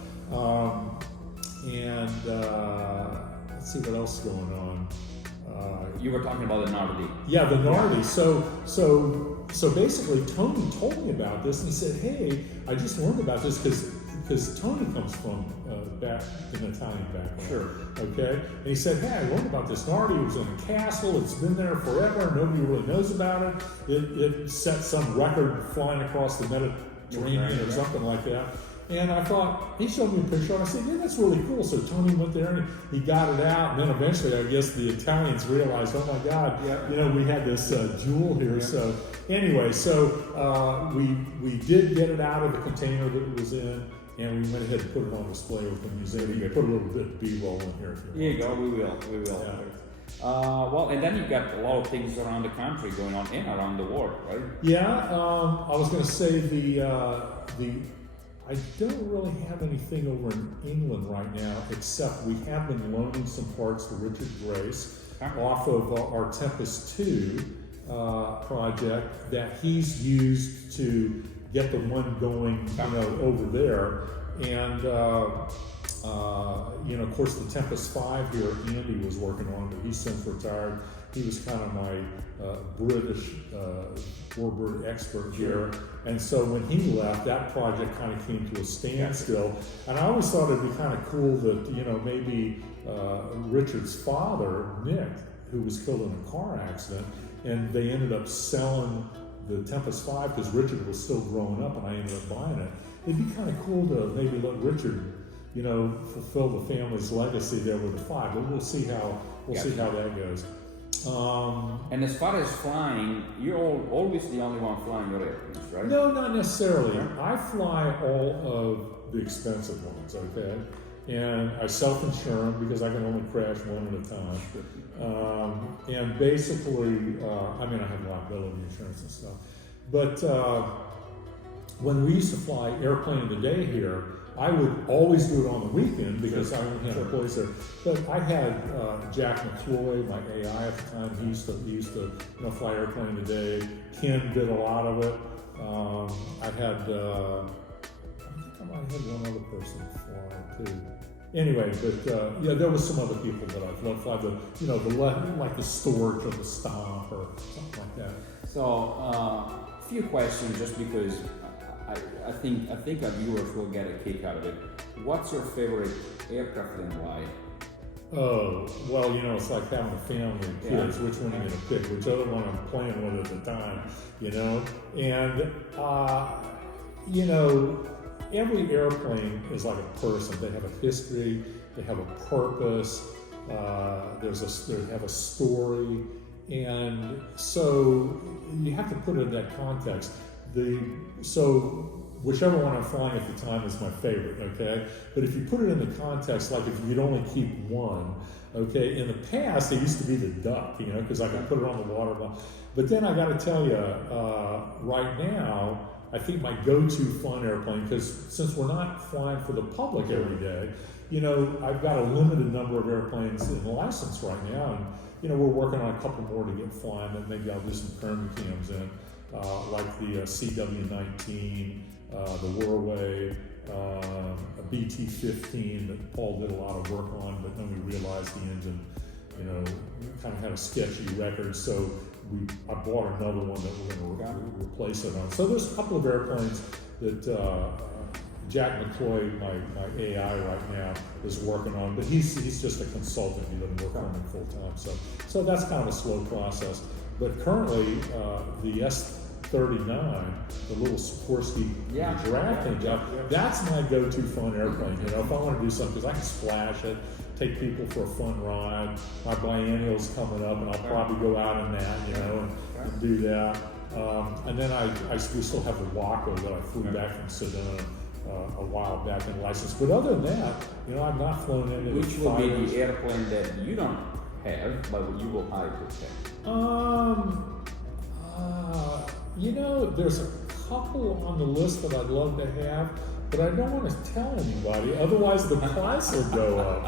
Let's see what else is going on. You were talking about the Nardi. Yeah, the Nardi. So basically, Tony told me about this, and he said, "Hey, I just learned about this because Tony comes from back an Italian background. Sure. Okay. And he said, "Hey, I learned about this Nardi. It was in a castle. It's been there forever. Nobody really knows about it. It set some record flying across the Mediterranean or something like that." And I thought, he showed me a picture, and I said, yeah, that's really cool. So Tony went there, and he got it out, and then eventually, I guess, the Italians realized, oh my God, we had this jewel here. Yeah. So anyway, we did get it out of the container that it was in, and we went ahead and put it on display with the museum. You can put a little bit of B-roll in here if you want. There you go, we will. Yeah. Well, and then you've got a lot of things around the country going on and around the world, right? Yeah, I was going to say I don't really have anything over in England right now, except we have been loaning some parts to Richard Grace off of our Tempest 2 project that he's used to get the one going, over there. And, of course, the Tempest 5 here, Andy was working on, but he's since retired. He was kind of my British warbird expert here. And so when he left, that project kind of came to a standstill. And I always thought it'd be kind of cool that, maybe Richard's father, Nick, who was killed in a car accident, and they ended up selling the Tempest 5 because Richard was still growing up and I ended up buying it. It'd be kind of cool to maybe let Richard fulfill the family's legacy there with the fly. But we'll see how that goes. And as far as flying, you're always the only one flying your airplanes, right? No, not necessarily. I fly all of the expensive ones, okay? And I self-insure them because I can only crash one at a time. And basically, I have liability insurance and stuff. But when we used to fly airplane of the day here, I would always do it on the weekend because I only had employees there. But I had Jack McCloy, my AI at the time. He used to fly airplane of the day. Ken did a lot of it. I had I think I might have one other person fly too. Anyway, but there was some other people that I've let fly like the Storch or the Stomp or something like that. So, a few questions just because I think our viewers will get a kick out of it. What's your favorite aircraft and why? Oh, well, it's like having a family of kids. Which one are you going to pick? Which other one I'm playing with at the time, And, every airplane is like a person. They have a history, they have a purpose, they have a story, and so you have to put it in that context. So whichever one I'm flying at the time is my favorite, okay? But if you put it in the context, like if you'd only keep one, okay? In the past, it used to be the Duck, because I could put it on the water. But then I got to tell you, right now, I think my go-to fun airplane, because since we're not flying for the public every day, I've got a limited number of airplanes in license right now, and we're working on a couple more to get flying, and maybe I'll do some Kermit cams in, like the CW-19, the Whirlway, a BT-15 that Paul did a lot of work on, but then we realized the engine, kind of had a sketchy record, so I bought another one that we're going to replace it on. So there's a couple of airplanes that Jack McCloy, my AI right now, is working on, but he's just a consultant. He doesn't work on them full time. So that's kind of a slow process. But currently, the S39, the little Sikorsky draft engine, that's my go-to fun airplane. If I want to do something, because I can splash it, take people for a fun ride. My biennial's coming up, and I'll probably go out in that, and do that. And then we still have the Waco that I flew back from Sedona a while back in license. But other than that, I've not flown any of Which will be the airplane that you don't have, but you will hire to have? There's a couple on the list that I'd love to have, but I don't want to tell anybody, otherwise the price will go up.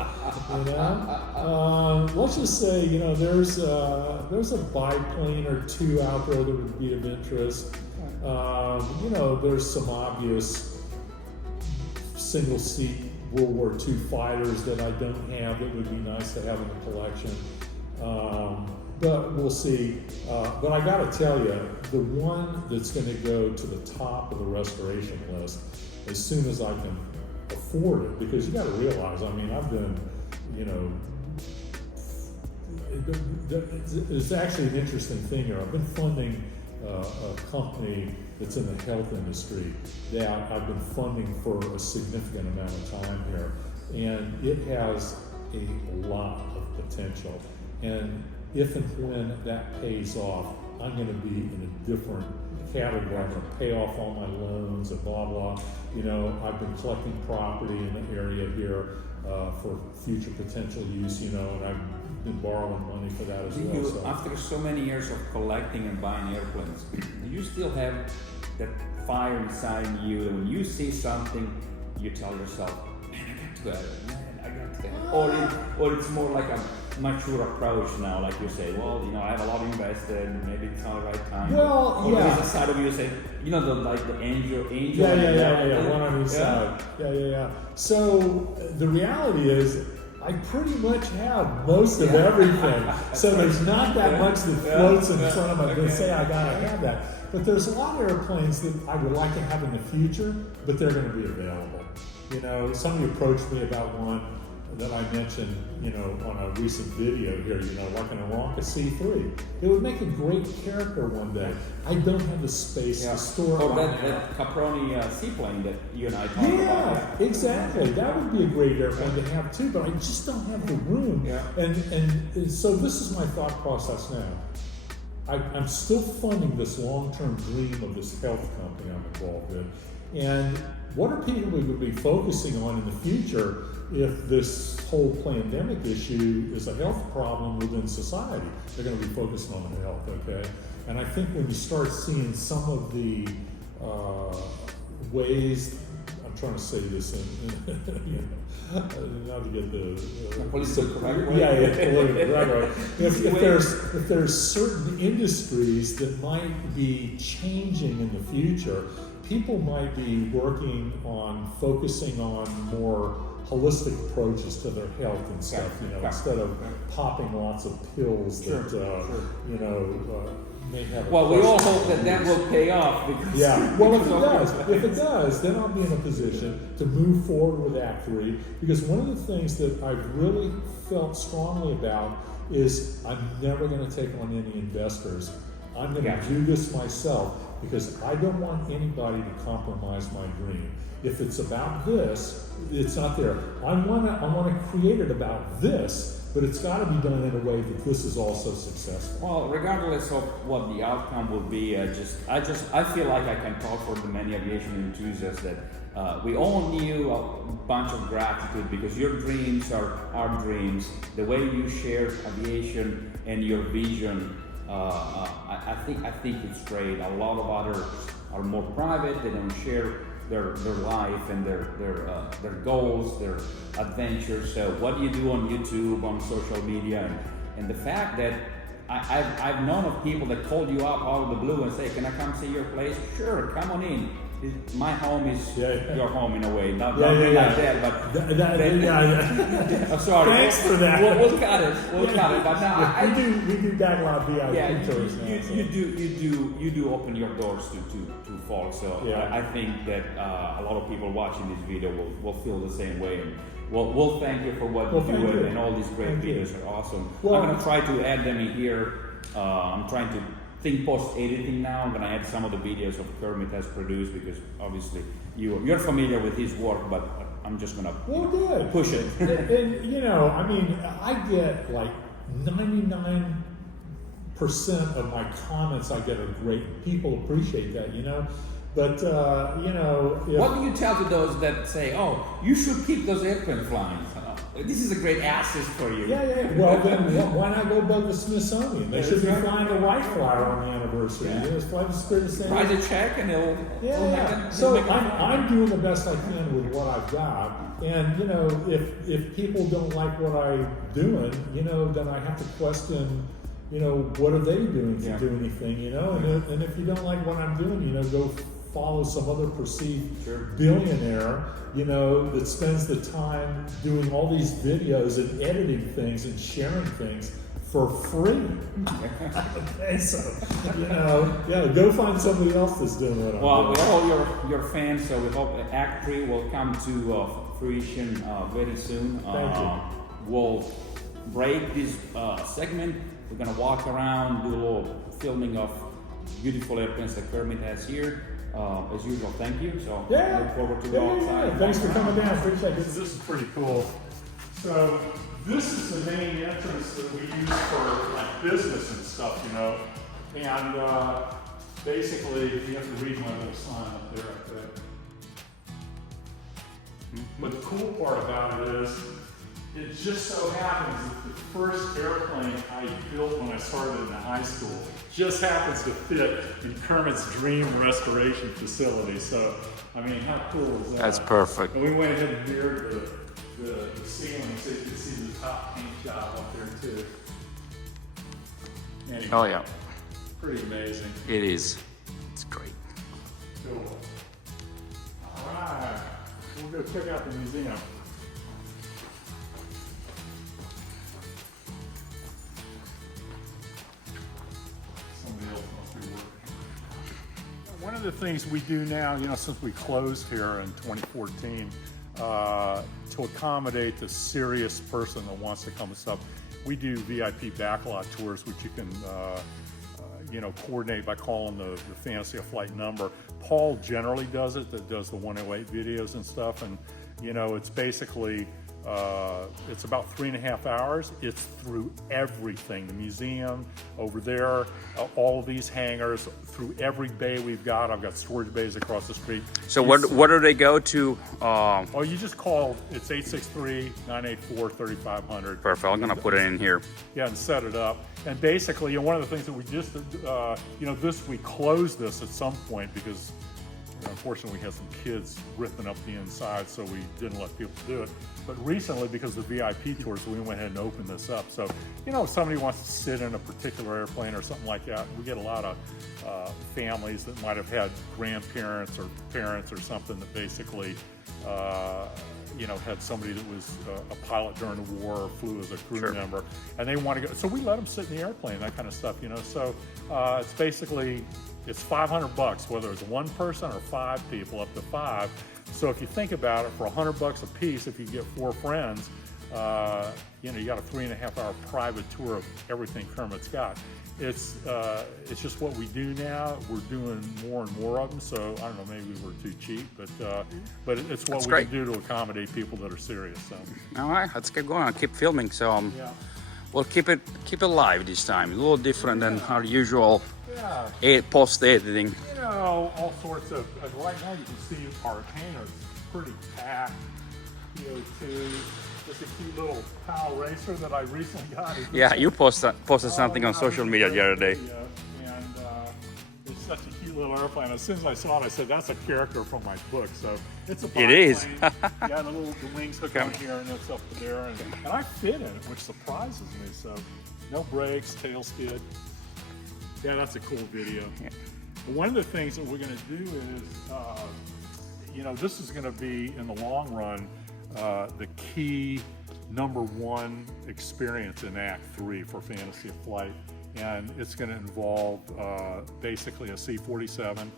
Let's just say, there's a biplane or two out there that would be of interest. There's some obvious single-seat World War II fighters that I don't have that would be nice to have in the collection. But we'll see. But I got to tell you, the one that's going to go to the top of the restoration list as soon as I can afford it, because you got to realize, I've been, it's actually an interesting thing here. I've been funding a company that's in the health industry that I've been funding for a significant amount of time here, and it has a lot of potential. And if and when that pays off, I'm going to be in a different category. I'm going to pay off all my loans and blah, blah. I've been collecting property in the area here for future potential use, and I've been borrowing money for that as well. So. After so many years of collecting and buying airplanes, do you still have that fire inside you that when you see something, you tell yourself, man, I got to have it, man, I got to have it. Or it's more like a mature approach now, like you say, well, I have a lot invested, maybe it's not the right time. Well, or there's a side of you say, the angel. Yeah, one on each side. Yeah. So the reality is, I pretty much have most of everything. So there's not that much that floats in front of me to say I gotta have that. But there's a lot of airplanes that I would like to have in the future, but they're going to be available. Somebody approached me about one that I mentioned, on a recent video here, like an Orlampa C3. It would make a great character one day. I don't have the space to store it. Or that Caproni seaplane that you and I talked about. Yeah, exactly. That would be a great airplane to have too, but I just don't have the room. Yeah. And so this is my thought process now. I'm still funding this long-term dream of this health company I'm involved in. And what are people going to be focusing on in the future if this whole pandemic issue is a health problem within society? They're going to be focusing on health, okay? And I think when you start seeing some of the ways, I'm trying to say this in not to get the political correct way. Yeah, political right. If there's certain industries that might be changing in the future, people might be working on focusing on more holistic approaches to their health and stuff, instead of popping lots of pills that may have. Well, we all hope that will pay off. Because well, if it does, then I'll be in a position to move forward with Act 3. Because one of the things that I've really felt strongly about is I'm never going to take on any investors. I'm going to do this myself because I don't want anybody to compromise my dream. If it's about this, it's not there. I want to create it about this, but it's got to be done in a way that this is also successful. Well, regardless of what the outcome will be, I feel like I can talk for the many aviation enthusiasts that we all owe you a bunch of gratitude because your dreams are our dreams. The way you share aviation and your vision, I think it's great. A lot of others are more private. They don't share their life and their goals, their adventures. So what you do on YouTube, on social media, and the fact that I've known of people that called you up out of the blue and say, "Can I come see your place?" Sure, come on in. My home is your home in a way. Not like that, but I'm sorry. Thanks for that. We'll cut it. We'll cut it. But now we do backlog VIP tours now. You do open your doors to folks. So I think that a lot of people watching this video will feel the same way. And we'll thank you for what you do, and all these great videos are awesome. Well, I'm going to try to add them in here. I'm trying to think post-editing now. I'm going to add some of the videos of Kermit has produced because obviously you're familiar with his work, but I'm just going to push it. and I mean, I get like 99% of my comments I get are great. People appreciate that, But, what do you tell to those that say, "Oh, you should keep those airplanes flying"? This is a great assist for you. Yeah. Well, then why not go bug the Smithsonian? They should be flying the white flyer on the anniversary. Just fly the Spirit of St. Write a check and it'll So I'm doing the best I can with what I've got. And, if people don't like what I'm doing, then I have to question, what are they doing to do anything, And if you don't like what I'm doing, go follow some other perceived billionaire, that spends the time doing all these videos and editing things and sharing things for free. Okay, so, go find somebody else that's doing what I'm doing. Well, we're all your fans, so we hope that Act 3 will come to fruition very soon. Thank you. We'll break this segment. We're going to walk around, do a little filming of beautiful airplanes that Kermit has here. As usual, thank you. So look forward to go outside. Thanks for coming down. Appreciate it. This is pretty cool. So this is the main entrance that we use for like business and stuff, And basically, you have to read my little sign up there. But the cool part about it is, it just so happens that the first airplane I built when I started in high school just happens to fit in Kermit's dream restoration facility. So, I mean, how cool is that? That's perfect. And we went ahead and mirrored the ceiling so you can see the top paint job up there too. Anyway, Oh yeah, pretty amazing. it is. It's great. Cool. All right, we'll go check out the museum. One of the things we do now, since we closed here in 2014, to accommodate the serious person that wants to come and stuff. We do VIP backlot tours, which you can coordinate by calling the Fantasy of Flight number. Paul generally does it, that does the 108 videos and stuff, and it's basically it's about 3.5 hours. It's through everything, the museum over there, all of these hangars, through every bay we've got. I've got storage bays across the street. So what do they go to? Oh, you just call, it's 863-984-3500. Perfect, I'm gonna put it in here. Yeah, and set it up. And basically, one of the things that we just, we closed this at some point because unfortunately we had some kids ripping up the inside, so we didn't let people do it. But recently, because of the VIP tours, we went ahead and opened this up. So, if somebody wants to sit in a particular airplane or something like that, we get a lot of families that might have had grandparents or parents or something that basically, had somebody that was a pilot during the war or flew as a crew member, and they want to go. So we let them sit in the airplane, that kind of stuff, So it's basically, it's $500, whether it's one person or 5 people, up to 5. So if you think about it, for $100 a piece, if you get 4 friends, you got a 3.5 hour private tour of everything Kermit's got. It's just what we do now. We're doing more and more of them. So I don't know, maybe we're too cheap, but it's what we can do to accommodate people that are serious. So. All right, let's keep going. I'll keep filming. So we'll keep it live this time. A little different than our usual post editing. All sorts of. Right now, you can see our hangar's pretty packed. CO2. Just a cute little PAL racer that I recently got. Yeah, you posted something on social media the other day. And it's such a cute little airplane. As soon as I saw it, I said, "That's a character from my book." So it's a biplane. It is. Yeah, the wings hook on here and it's up there, and I fit in it, which surprises me. So no brakes, tail skid. Yeah, that's a cool video. Yeah. One of the things that we're going to do is, this is going to be, in the long run, the key #1 experience in Act 3 for Fantasy of Flight. And it's going to involve basically a C-47.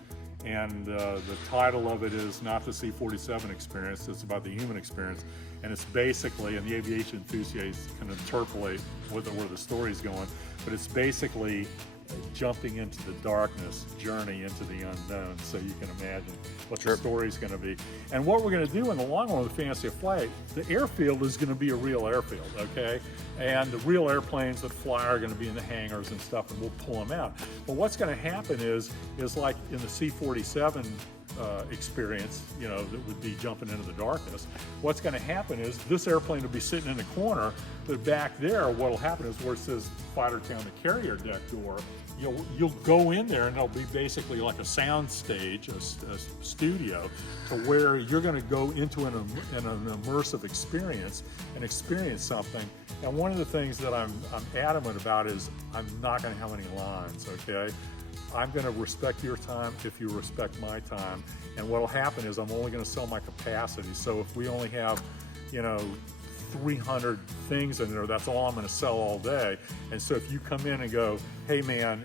And the title of it is not the C-47 experience, it's about the human experience. And it's basically, and the aviation enthusiasts can interpolate where the story's going, but it's basically jumping into the darkness, journey into the unknown, so you can imagine what the story's going to be. And what we're going to do in the long run with Fantasy of Flight, the airfield is going to be a real airfield, okay? And the real airplanes that fly are going to be in the hangars and stuff, and we'll pull them out. But what's going to happen is like in the C-47 experience, that would be jumping into the darkness. What's going to happen is this airplane will be sitting in the corner, but back there, what will happen is where it says fighter town, the carrier deck door, you'll go in there and there'll be basically like a sound stage, a studio, to where you're going to go into an immersive experience and experience something. And one of the things that I'm adamant about is I'm not going to have any lines, okay? I'm going to respect your time if you respect my time. And what will happen is I'm only going to sell my capacity. So if we only have, 300 things in there, that's all I'm going to sell all day. And so if you come in and go, hey man,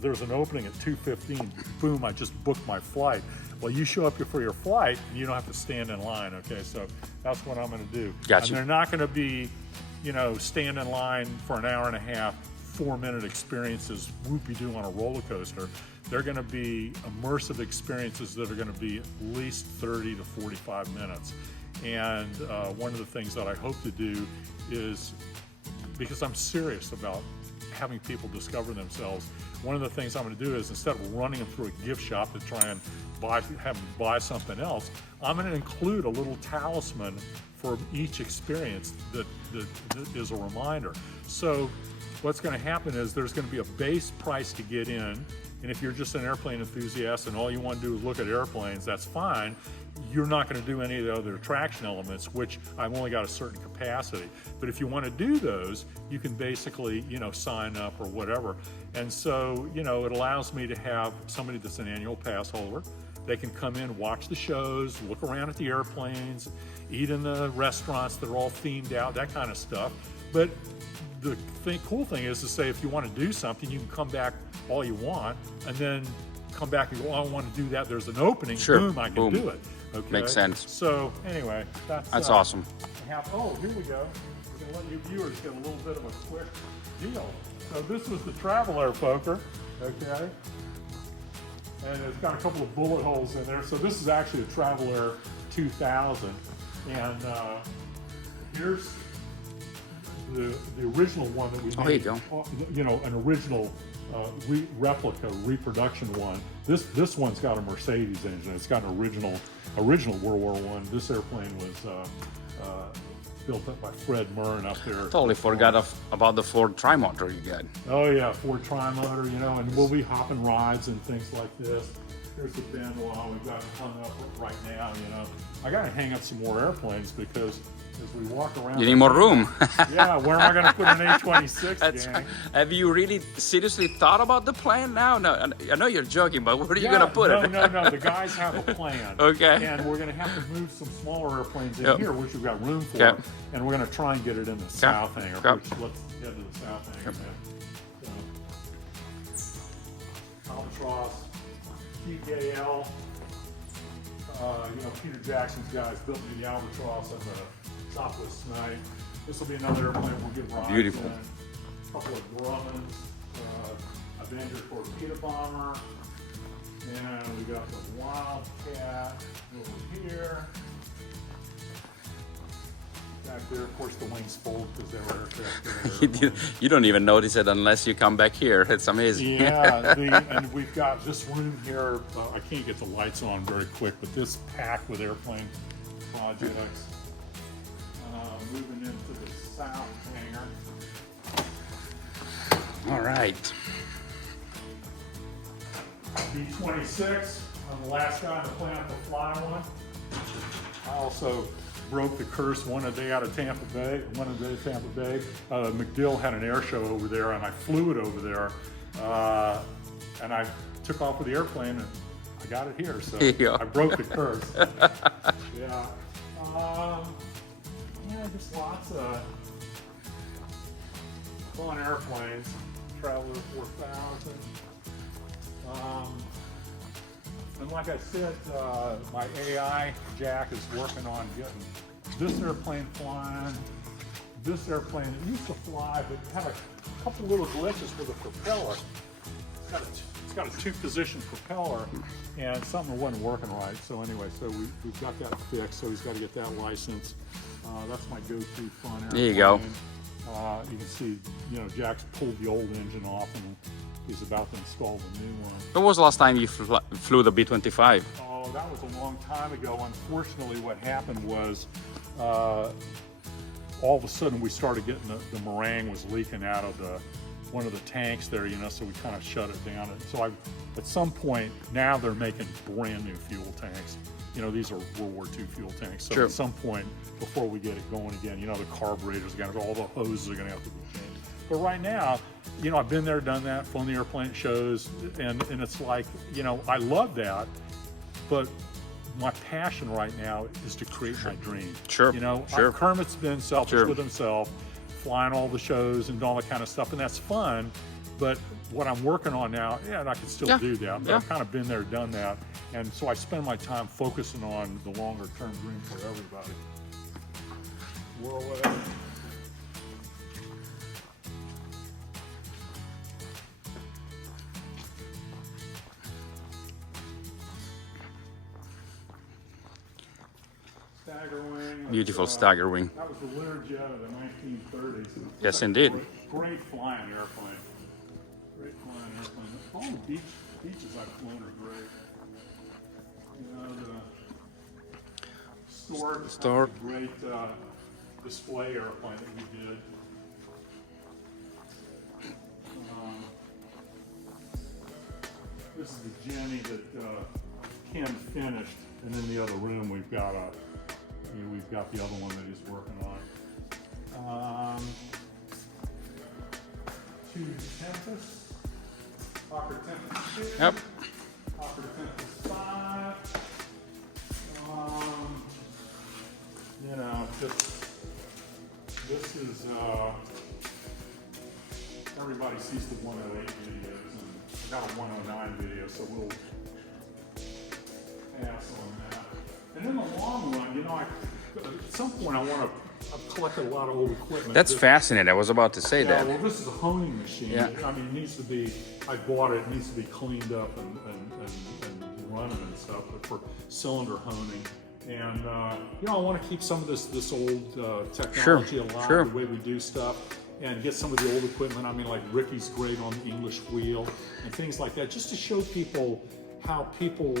there's an opening at 2:15, boom, I just booked my flight. Well, you show up here for your flight and you don't have to stand in line, okay? So that's what I'm going to do. Gotcha. And they're not going to be, stand in line for an hour and a half, 4-minute experiences, whoopie-doo on a roller coaster. They're going to be immersive experiences that are going to be at least 30 to 45 minutes. And one of the things that I hope to do is, because I'm serious about having people discover themselves, one of the things I'm going to do is, instead of running them through a gift shop to try and have them buy something else, I'm going to include a little talisman for each experience that is a reminder. So what's going to happen is there's going to be a base price to get in, and if you're just an airplane enthusiast and all you want to do is look at airplanes, that's fine. You're not going to do any of the other attraction elements, which I've only got a certain capacity. But if you want to do those, you can basically, sign up or whatever. And so, it allows me to have somebody that's an annual pass holder. They can come in, watch the shows, look around at the airplanes, eat in the restaurants that are all themed out, that kind of stuff. But the cool thing is to say, if you want to do something, you can come back all you want, and then come back and go, oh, I want to do that. There's an opening, boom, I can do it. Okay. Makes sense. So anyway, That's awesome. Oh, here we go. We're gonna let you viewers get a little bit of a quick deal. So this was the Travel Air poker, okay? And it's got a couple of bullet holes in there. So this is actually a Travel Air 2000. And here's the original one that we made. Oh, here you go. You know, an original replica, reproduction one. This one's got a Mercedes engine. It's got an original World War I. This airplane was built up by Fred Murn up there. Totally forgot about the Ford Trimotor you got. Oh yeah, Ford Trimotor, you know, and we'll be hopping rides and things like this. Here's the Benoit we've got hung up right now, you know. I gotta hang up some more airplanes because as we walk around... You need more room. Yeah, where am I gonna put an A-26, gang? Have you really seriously thought about the plan now? No, I know you're joking, but where are you gonna put it? No, the guys have a plan. Okay. And we're gonna have to move some smaller airplanes in Yep. here, which we've got room for. Yep. And we're gonna try and get it in the south hangar, Yep. which let's head to the south hangar now. Albatross, PKL, you know, Peter Jackson's guys built me the Albatross and the Southwest Snipe. This will be another airplane we'll get rides Beautiful. in. A couple of Grummins, Avenger torpedo bomber, and we got the Wildcat over here. Back there, of course, the wings fold because they were aircraft. You don't even notice it unless you come back here. It's amazing. Yeah, and we've got this room here. I can't get the lights on very quick, but this packed with airplane projects. Moving into the south hangar. All right. B-26. I'm the last guy on the planet to fly one. I also broke the curse one a day out of Tampa Bay. MacDill had an air show over there, and I flew it over there. And I took off with the airplane, and I got it here. So I broke the curse. Yeah. Yeah, just lots of fun airplanes. Traveler 4000. And like I said, my AI Jack is working on getting this airplane flying. This airplane, it used to fly, but it had a couple little glitches with the propeller. It's got a two-position propeller, and something wasn't working right. So anyway, so we've got that fixed. So he's got to get that license. That's my go-to fun airplane. There you go. You can see, you know, Jack's pulled the old engine off, and he's about to install the new one. When was the last time you flew the B-25? Oh, that was a long time ago. Unfortunately, what happened was all of a sudden we started getting the meringue was leaking out of one of the tanks there, you know, so we kind of shut it down. And so at some point, now they're making brand new fuel tanks. You know, these are World War II fuel tanks. So Sure. At some point, before we get it going again, you know, the carburetors are going to, all the hoses are going to have to be changed. But right now, you know, I've been there, done that, flown the airplane shows, and it's like, you know, I love that, but my passion right now is to create my dream. Sure. You know, Sure. Kermit's been selfish Sure. with himself, flying all the shows and all that kind of stuff, and that's fun. But what I'm working on now, yeah, and I can still do that, but I've kind of been there, done that. And so I spend my time focusing on the longer term dream for everybody. Whirlwind. Stagger wing. Beautiful stagger wing. That was the Learjet of the 1930s. Yes, indeed. Great flying airplane. Great flying airplane. All the beaches I've flown are great. You know, the Stork. Great display airplane that we did. This is the Jenny that Ken finished, and in the other room we've got the other one that he's working on. Two Tempest, Hawker Tempest 2, Yep. Hawker Tempest 5. You know, this is everybody sees the 108 videos, and I got a 109 video, so we'll pass on that. And in the long run, you know, at some point I've collected a lot of old equipment. That's fascinating. I was about to say that. Well, this is a honing machine. Yeah. I mean, it needs to be, I bought it, it needs to be cleaned up and running and stuff, but for cylinder honing. And, you know, I want to keep some of this old technology alive, the way we do stuff, and get some of the old equipment. I mean, like Ricky's great on the English wheel and things like that, just to show people how people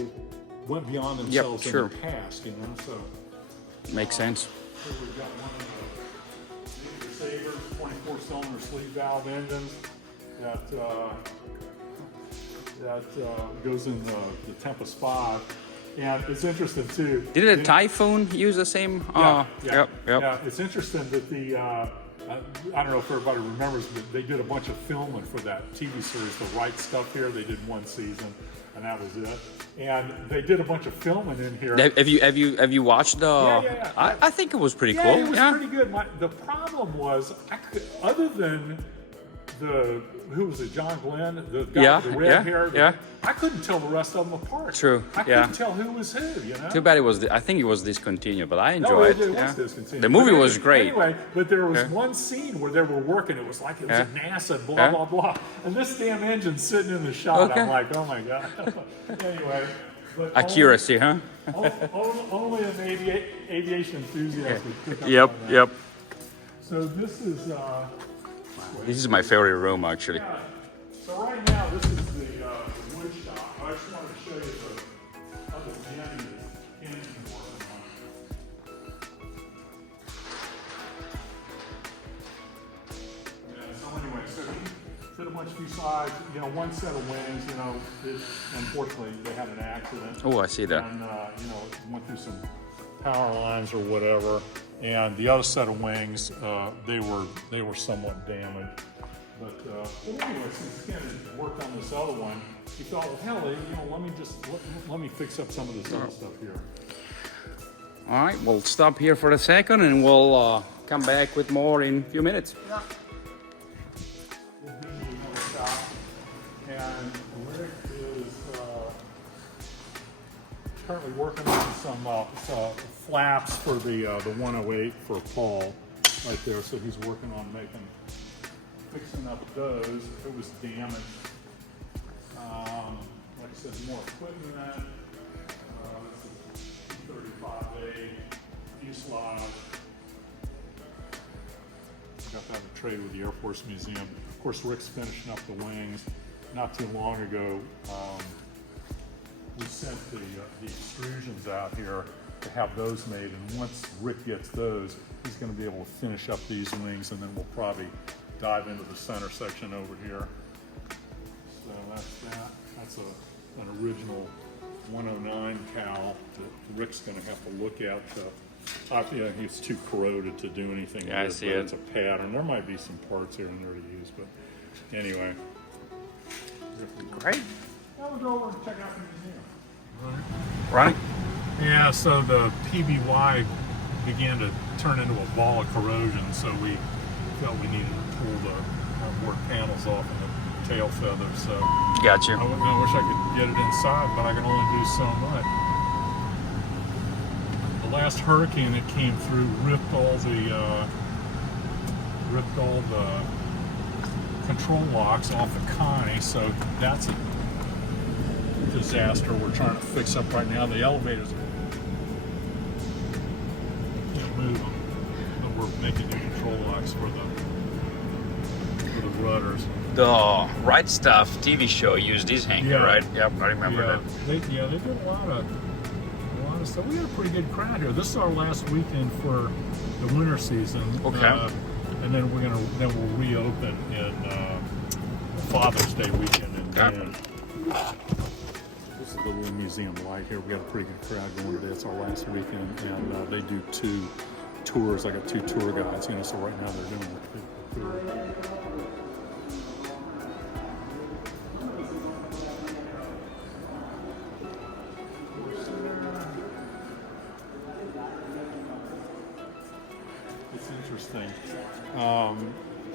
went beyond themselves in the past, you know, so. Makes sense. Here we've got one of the Sabre 24-cylinder sleeve valve engines that goes in the Tempest 5. And it's interesting too. Did the Typhoon use the same? Yeah. It's interesting that the I don't know if everybody remembers, but they did a bunch of filming for that TV series, The Right Stuff Here. They did one season, and that was it. And they did a bunch of filming in here. Have you watched the? Yeah. I think it was pretty cool. It was pretty good. The problem was, other than who was it, John Glenn, the guy with the red hair. I couldn't tell the rest of them apart. True. I couldn't tell who was who. You know. Too bad it was. I think it was discontinued, but I enjoyed it. It was discontinued. The movie was great. Anyway, but there was one scene where they were working. It was like it was a NASA, blah blah blah, and this damn engine's sitting in the shot. I'm like, oh my god. Anyway. But accuracy, huh? Only an aviation enthusiast would pick up on that. Yep. So this is. This is my favorite room, actually. Yeah. So right now, this is the wood shop. I just wanted to show you the other Danny that Ken's been working on. Yeah, so anyway, so he did a bunch of fuselage, you know, one set of wings, you know, unfortunately they had an accident. Oh, I see that. And, you know, went through some power lines or whatever. And the other set of wings, they were somewhat damaged. But anyway, since Ken had worked on this other one, he thought, well, hell, you know, let me fix up some of this other stuff here. All right, we'll stop here for a second, and we'll come back with more in a few minutes. Yeah. We'll do another shop, and Rick is currently working on some flaps for the 108 for Paul right there. So he's working on fixing up those. It was damaged. Like I said, more equipment. This is 35A fuselage. Got that in trade with the Air Force Museum. Of course, Rick's finishing up the wings. Not too long ago, we sent the extrusions out here to have those made, and once Rick gets those, he's going to be able to finish up these wings, and then we'll probably dive into the center section over here. So that's that. That's an original 109 cowl that Rick's going to have to look at. I feel like it's too corroded to do anything with. I see it. It's a pattern. There might be some parts here and there to use, but anyway. Great. Now we'll go over and check out the museum. Right. Yeah, so the PBY began to turn into a ball of corrosion, so we felt we needed to pull the more panels off of the tail feathers. So Gotcha. I wish I could get it inside, but I can only do so much. The last hurricane that came through ripped all the control locks off the Connie, so that's a disaster we're trying to fix up right now. The elevators can't move them, but we're making new control locks for the rudders. The Right Stuff TV show used this hanger, right? Yep, I remember that. They did a lot of stuff. We had a pretty good crowd here. This is our last weekend for the winter season. Okay. And then we'll reopen in Father's Day weekend in June. This is the little museum light here. We got a pretty good crowd going today. It's our last weekend, and they do 2 tours. I got 2 tour guides, you know. So right now they're doing the tour. It's interesting.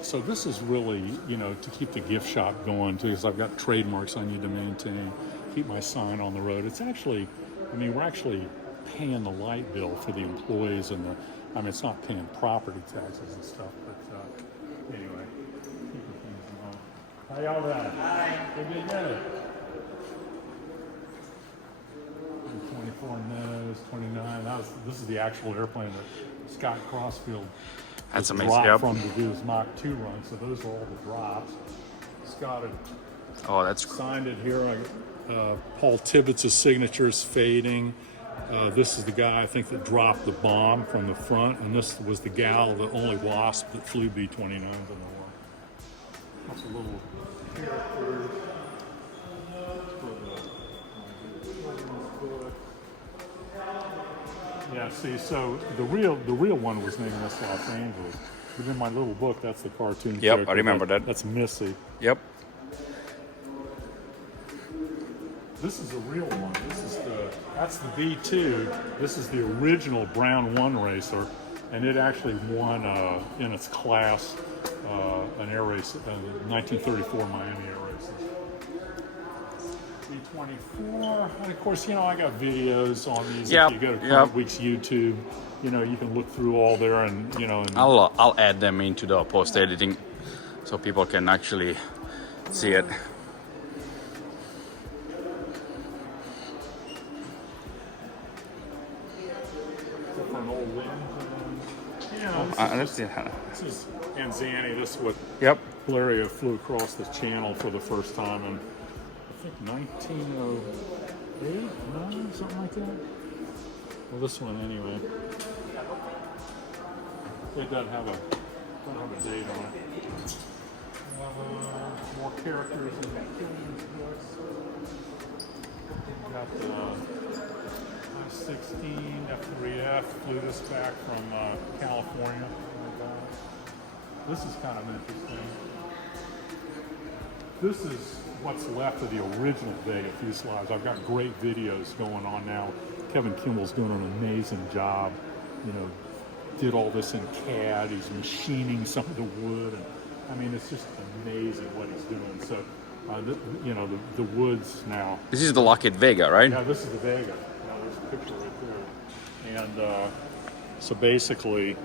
So this is really, you know, to keep the gift shop going too, because I've got trademarks I need to maintain, keep my sign on the road. It's actually, I mean, we're actually paying the light bill for the employees and I mean, it's not paying property taxes and stuff, but anyway, keeping things going. How y'all doing? Hi. Good to get it. 24 nose, 29. This is the actual airplane that Scott Crossfield That's amazing. dropped Yep. from to do his Mach 2 run. So those are all the drops. Scott had Oh, that's cool. signed it here. Paul Tibbets' signature is fading. This is the guy, I think, that dropped the bomb from the front, and this was the gal, the only WASP that flew B-29s in the war. That's a little character. Yeah, see, so the real one was named Miss Los Angeles. But in my little book, that's the cartoon Yep, character. I remember that. That's Missy. Yep. This is a real one. That's the B2. This is the original Brown 1 racer, and it actually won in its class an air race, 1934 Miami air races. B24, and of course, I got videos on these. Yep, If you go to yep. Kermit Weeks YouTube, you can look through all there, and and I'll add them into the post editing so people can actually see it. for an old wind. This is Anzani. This is what Yep. Valeria flew across the channel for the first time in, I think, 1908, 9, something like that. Well, this one anyway. It doesn't have a date on it. More characters in the children's books. Got the I-16 F3F, flew this back from California. This is kind of interesting. This is what's left of the original Vega fuselage. I've got great videos going on now. Kevin Kimball's doing an amazing job. Did all this in CAD. He's machining some of the wood, and I mean, it's just amazing what he's doing. So, the woods now. This is the Lockheed Vega, right? Yeah, this is the Vega. There's a picture right there. And so basically,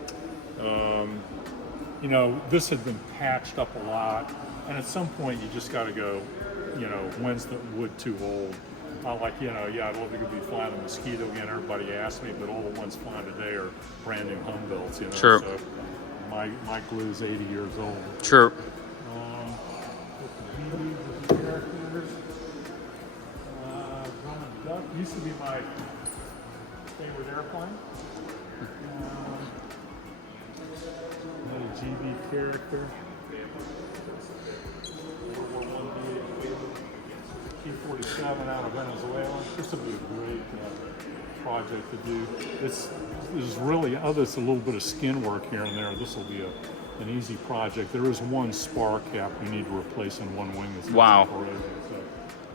this had been patched up a lot, and at some point you just got to go, when's the wood too old? Not like, I'd love to be flying a Mosquito again. Everybody asks me, but all the ones flying today are brand new Humboldts, Sure. So my glue's 80 years old. Sure. Characters. Donald Duck used to be my favorite airplane. Another GB character. T-47 out of Venezuela. This will be a great project to do. There's really it's a little bit of skin work here and there. This will be an easy project. There is one spar cap we need to replace in one wing. That's Wow. corrosion, so.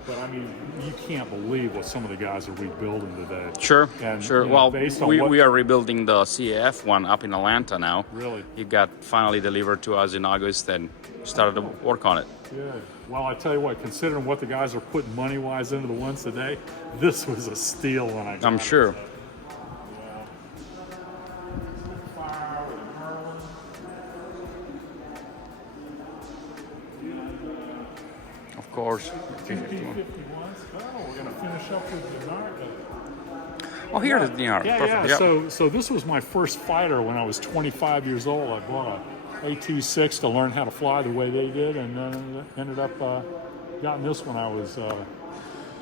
But I mean, you can't believe what some of the guys are rebuilding today. Sure. And, Sure. you know, Well, based on we are rebuilding the CAF one up in Atlanta now. Really? It got finally delivered to us in August and started to work on it. Good. Well, I tell you what, considering what the guys are putting money-wise into the ones today, this was a steal when I got I'm it. sure. Yeah. Fire with Merlin. Of course. P-51s. Oh, we're going to finish up with the Narca. Oh, here it is. Yeah, Yeah, perfect. yeah. Yep. So this was my first fighter when I was 25 years old. I bought a A26 to learn how to fly the way they did, and then ended up gotten this when I was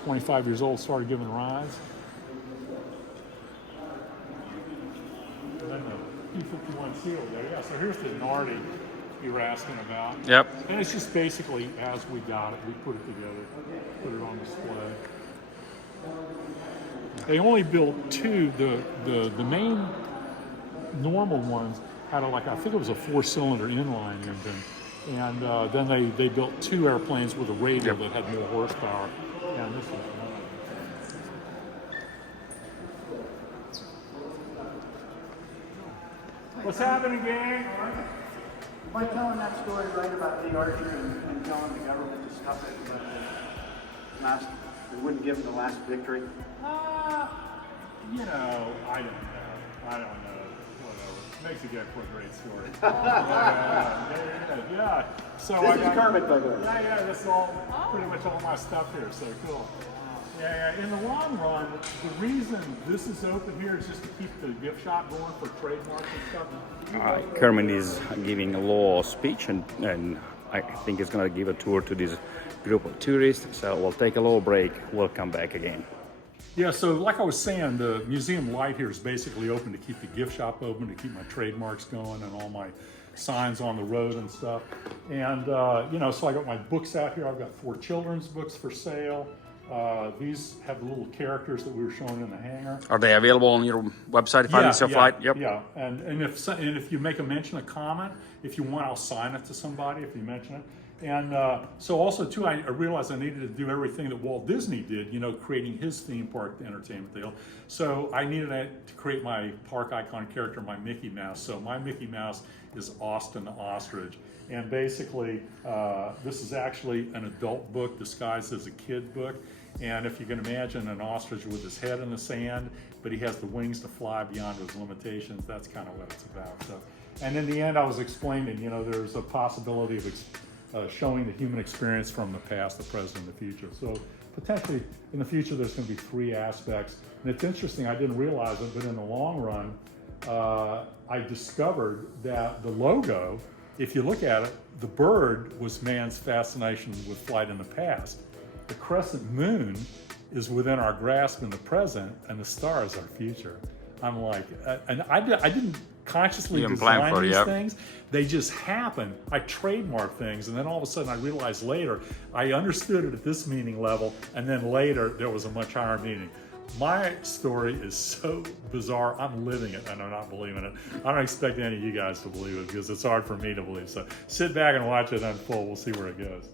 25 years old. Started giving rides. And then the P-51 seal there. Yeah. So here's the Nardi you were asking about. Yep. And it's just basically as we got it, we put it together, put it on display. They only built two. The main normal ones had I think it was a 4-cylinder inline engine, and then they built two airplanes with a radio that had more horsepower. And this is one. What's happening, gang? Am I telling that story right about the Archer and telling the government to stop it, but they wouldn't give him the last victory? You know, I don't know. Whatever. Makes it good for a great story. Yeah. So This is Kermit, by the way. Yeah, this is all pretty much all my stuff here, so cool. Yeah, in the long run, the reason this is open here is just to keep the gift shop going for trademarks and stuff. Kermit is giving a law speech, and I think he's going to give a tour to this group of tourists. So we'll take a little break. We'll come back again. Yeah, so like I was saying, the museum light here is basically open to keep the gift shop open, to keep my trademarks going and all my signs on the road and stuff. And, you know, so I got my books out here. I've got 4 children's books for sale. These have the little characters that we were showing in the hangar. Are they available on your website if I miss your flight? Yep. Yeah, and if you make a mention, a comment, if you want, I'll sign it to somebody if you mention it. And so also too, I realized I needed to do everything that Walt Disney did, you know, creating his theme park entertainment deal. So I needed to create my park icon character, my Mickey Mouse. So my Mickey Mouse is Austin the Ostrich. And basically, this is actually an adult book disguised as a kid book. And if you can imagine an ostrich with his head in the sand, but he has the wings to fly beyond his limitations, that's kind of what it's about. So, and in the end, I was explaining, you know, there's a possibility of showing the human experience from the past, the present, and the future. So potentially in the future, there's going to be 3 aspects. And it's interesting, I didn't realize it, but in the long run, I discovered that the logo, if you look at it, the bird was man's fascination with flight in the past. The crescent moon is within our grasp in the present, and the star is our future. I'm like, and I didn't consciously design these things. They just happen. I trademark things, and then all of a sudden I realized later, I understood it at this meaning level, and then later there was a much higher meaning. My story is so bizarre, I'm living it and I'm not believing it. I don't expect any of you guys to believe it because it's hard for me to believe. So sit back and watch it unfold. We'll see where it goes.